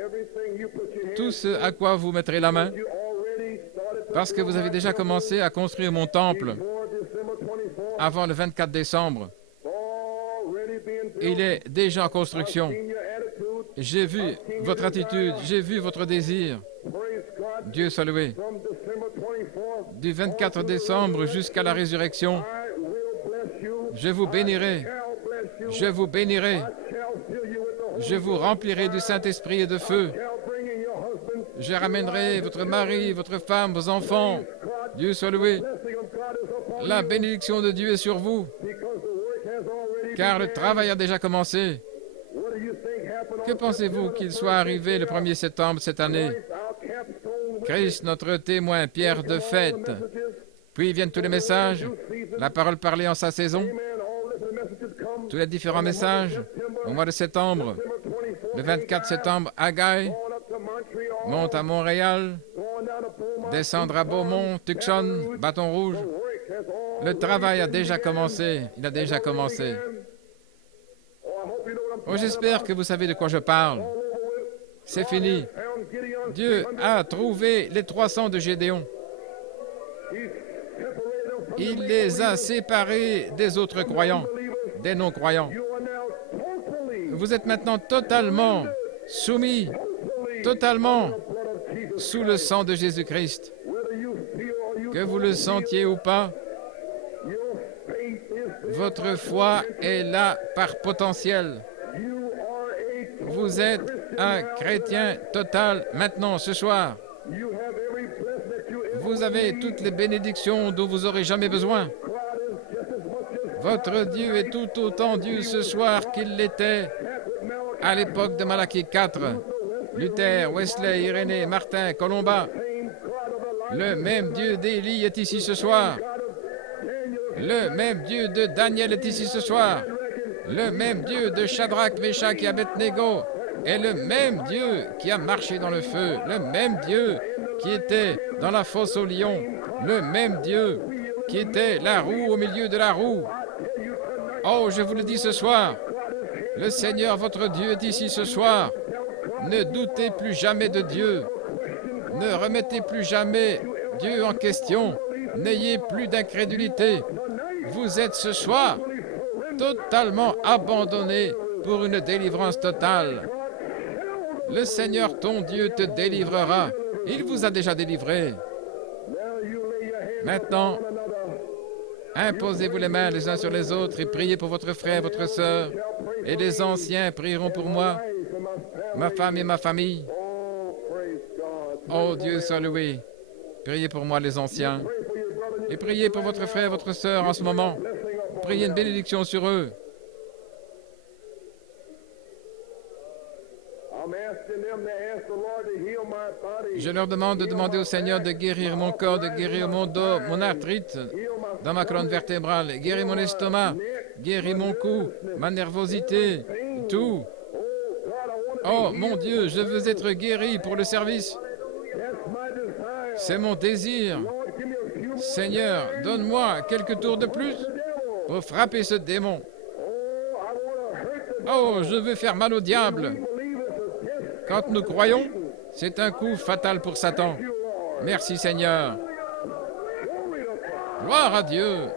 Everything you put your hands Tout ce à quoi vous mettrez la main, you already started to parce que vous avez déjà commencé à construire mon temple before December 24th. avant le 24 décembre. Already being built. Il est déjà en construction. Seen your attitude. J'ai vu votre attitude, j'ai vu votre désir. Praise God. Dieu soit loué. From December 24th, Du 24 décembre jusqu'à la résurrection, I will bless you. je vous bénirai. Shall bless you. Je vous bénirai. I shall fill you with the Holy Je vous remplirai du Saint-Esprit et de feu. shall bring in your husband. Je ramènerai votre mari, votre femme, vos enfants. Dieu soit loué. Blessing of God is upon La you bénédiction de Dieu est sur vous, because the work has already car le begun. travail a déjà commencé. What do you think happened Que on pensez-vous September qu'il the soit 1st? arrivé le 1er septembre cette année? Christ, our capstone witness. Christ, notre témoin, pierre de fête. Puis viennent tous les messages, la parole parlée en sa saison, Amen. All different messages come. tous les différents messages. Au mois de septembre, December 24th, le 24 septembre, Haggai going up to Montreal, monte à Montréal, going down descendre à Beaumont, Tucson, Bâton Rouge. Le travail a déjà commencé. Il a déjà commencé. Oh, j'espère que vous savez de quoi je parle. C'est fini. Dieu a trouvé les 300 de Gédéon. Il les a séparés des autres croyants, des non-croyants. Vous êtes maintenant totalement soumis, totalement sous le sang de Jésus-Christ. Que vous le sentiez ou pas, votre foi est là par potentiel. Vous êtes un chrétien total maintenant, ce soir. Vous avez toutes les bénédictions dont vous aurez jamais besoin. Votre Dieu est tout autant Dieu ce soir qu'il l'était à l'époque de Malachie 4. Luther, Wesley, Irénée, Martin, Colomba. Le même Dieu d'Élie est ici ce soir. Le même Dieu de Daniel est ici ce soir. Le même Dieu de Shadrach, Meshach et Abednego est le même Dieu qui a marché dans le feu. Le même Dieu qui était dans la fosse au lion. Le même Dieu qui était la roue au milieu de la roue. Oh, je vous le dis ce soir, le Seigneur votre Dieu est ici ce soir. Ne doutez plus jamais de Dieu. Ne remettez plus jamais Dieu en question. N'ayez plus d'incrédulité. Vous êtes ce soir totalement abandonné pour une délivrance totale. Le Seigneur ton Dieu te délivrera. Il vous a déjà délivré. Maintenant, imposez-vous les mains les uns sur les autres et priez pour votre frère, votre sœur. Et les anciens prieront pour moi, ma femme et ma famille. Oh, Dieu soit loué. Priez pour moi, les anciens. Et priez pour votre frère, votre sœur en ce moment. Priez une bénédiction sur eux. Je leur demande de demander au Seigneur de guérir mon corps, de guérir mon dos, mon arthrite dans ma colonne vertébrale, guérir mon estomac, guérir mon cou, ma nervosité, tout. Oh, mon Dieu, je veux être guéri pour le service. C'est mon désir. Seigneur, donne-moi quelques tours de plus pour frapper ce démon. Oh, je veux faire mal au diable. Quand nous croyons, c'est un coup fatal pour Satan. Merci Seigneur. Gloire à Dieu.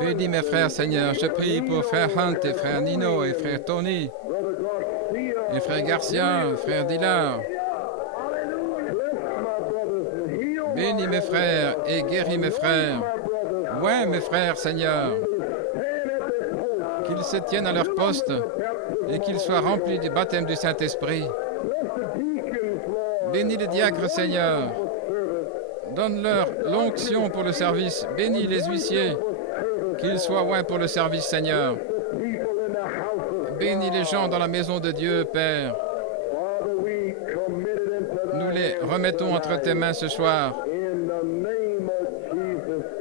Bénis mes frères, Seigneur. Je prie pour frère Hunt et frère Nino et frère Tony et frère Garcia, frère Dillard. Bénis mes frères et guéris mes frères. Ouais, mes frères, Seigneur. Qu'ils se tiennent à leur poste et qu'ils soient remplis du baptême du Saint-Esprit. Bénis les diacres, Seigneur. Donne-leur l'onction pour le service. Bénis les huissiers. Qu'ils soient oints pour le service, Seigneur. Bénis les gens dans la maison de Dieu, Père. Nous les remettons entre tes mains ce soir.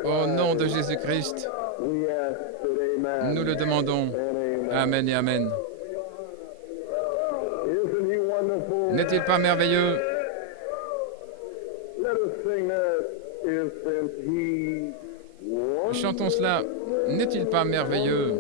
Au nom de Jésus-Christ, nous le demandons. Amen et Amen. N'est-il pas merveilleux? Chantons cela. N'est-il pas merveilleux?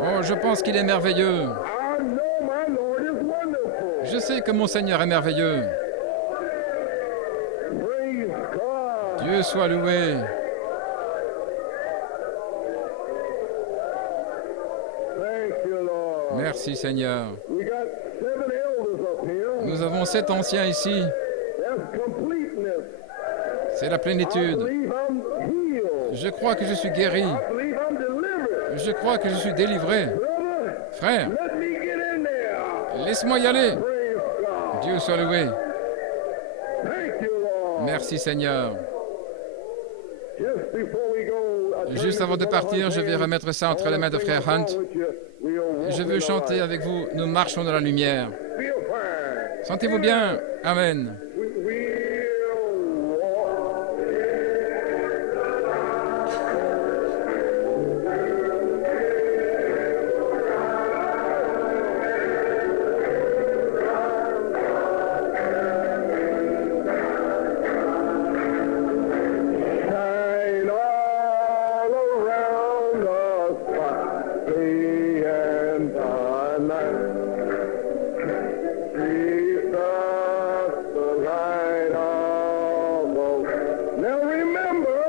Oh, je pense qu'il est merveilleux. Je sais que mon Seigneur est merveilleux. Dieu soit loué. Merci Seigneur. Nous avons 7 anciens ici. C'est la plénitude. Je crois que je suis guéri. Je crois que je suis délivré. Frère, laisse-moi y aller. Dieu soit loué. Merci Seigneur. Juste avant de partir, je vais remettre ça entre les mains de Frère Hunt. Je veux chanter avec vous. Nous marchons dans la lumière. Sentez-vous bien? Amen.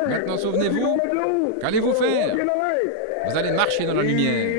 Maintenant, souvenez-vous, qu'allez-vous faire? Vous allez marcher dans la lumière.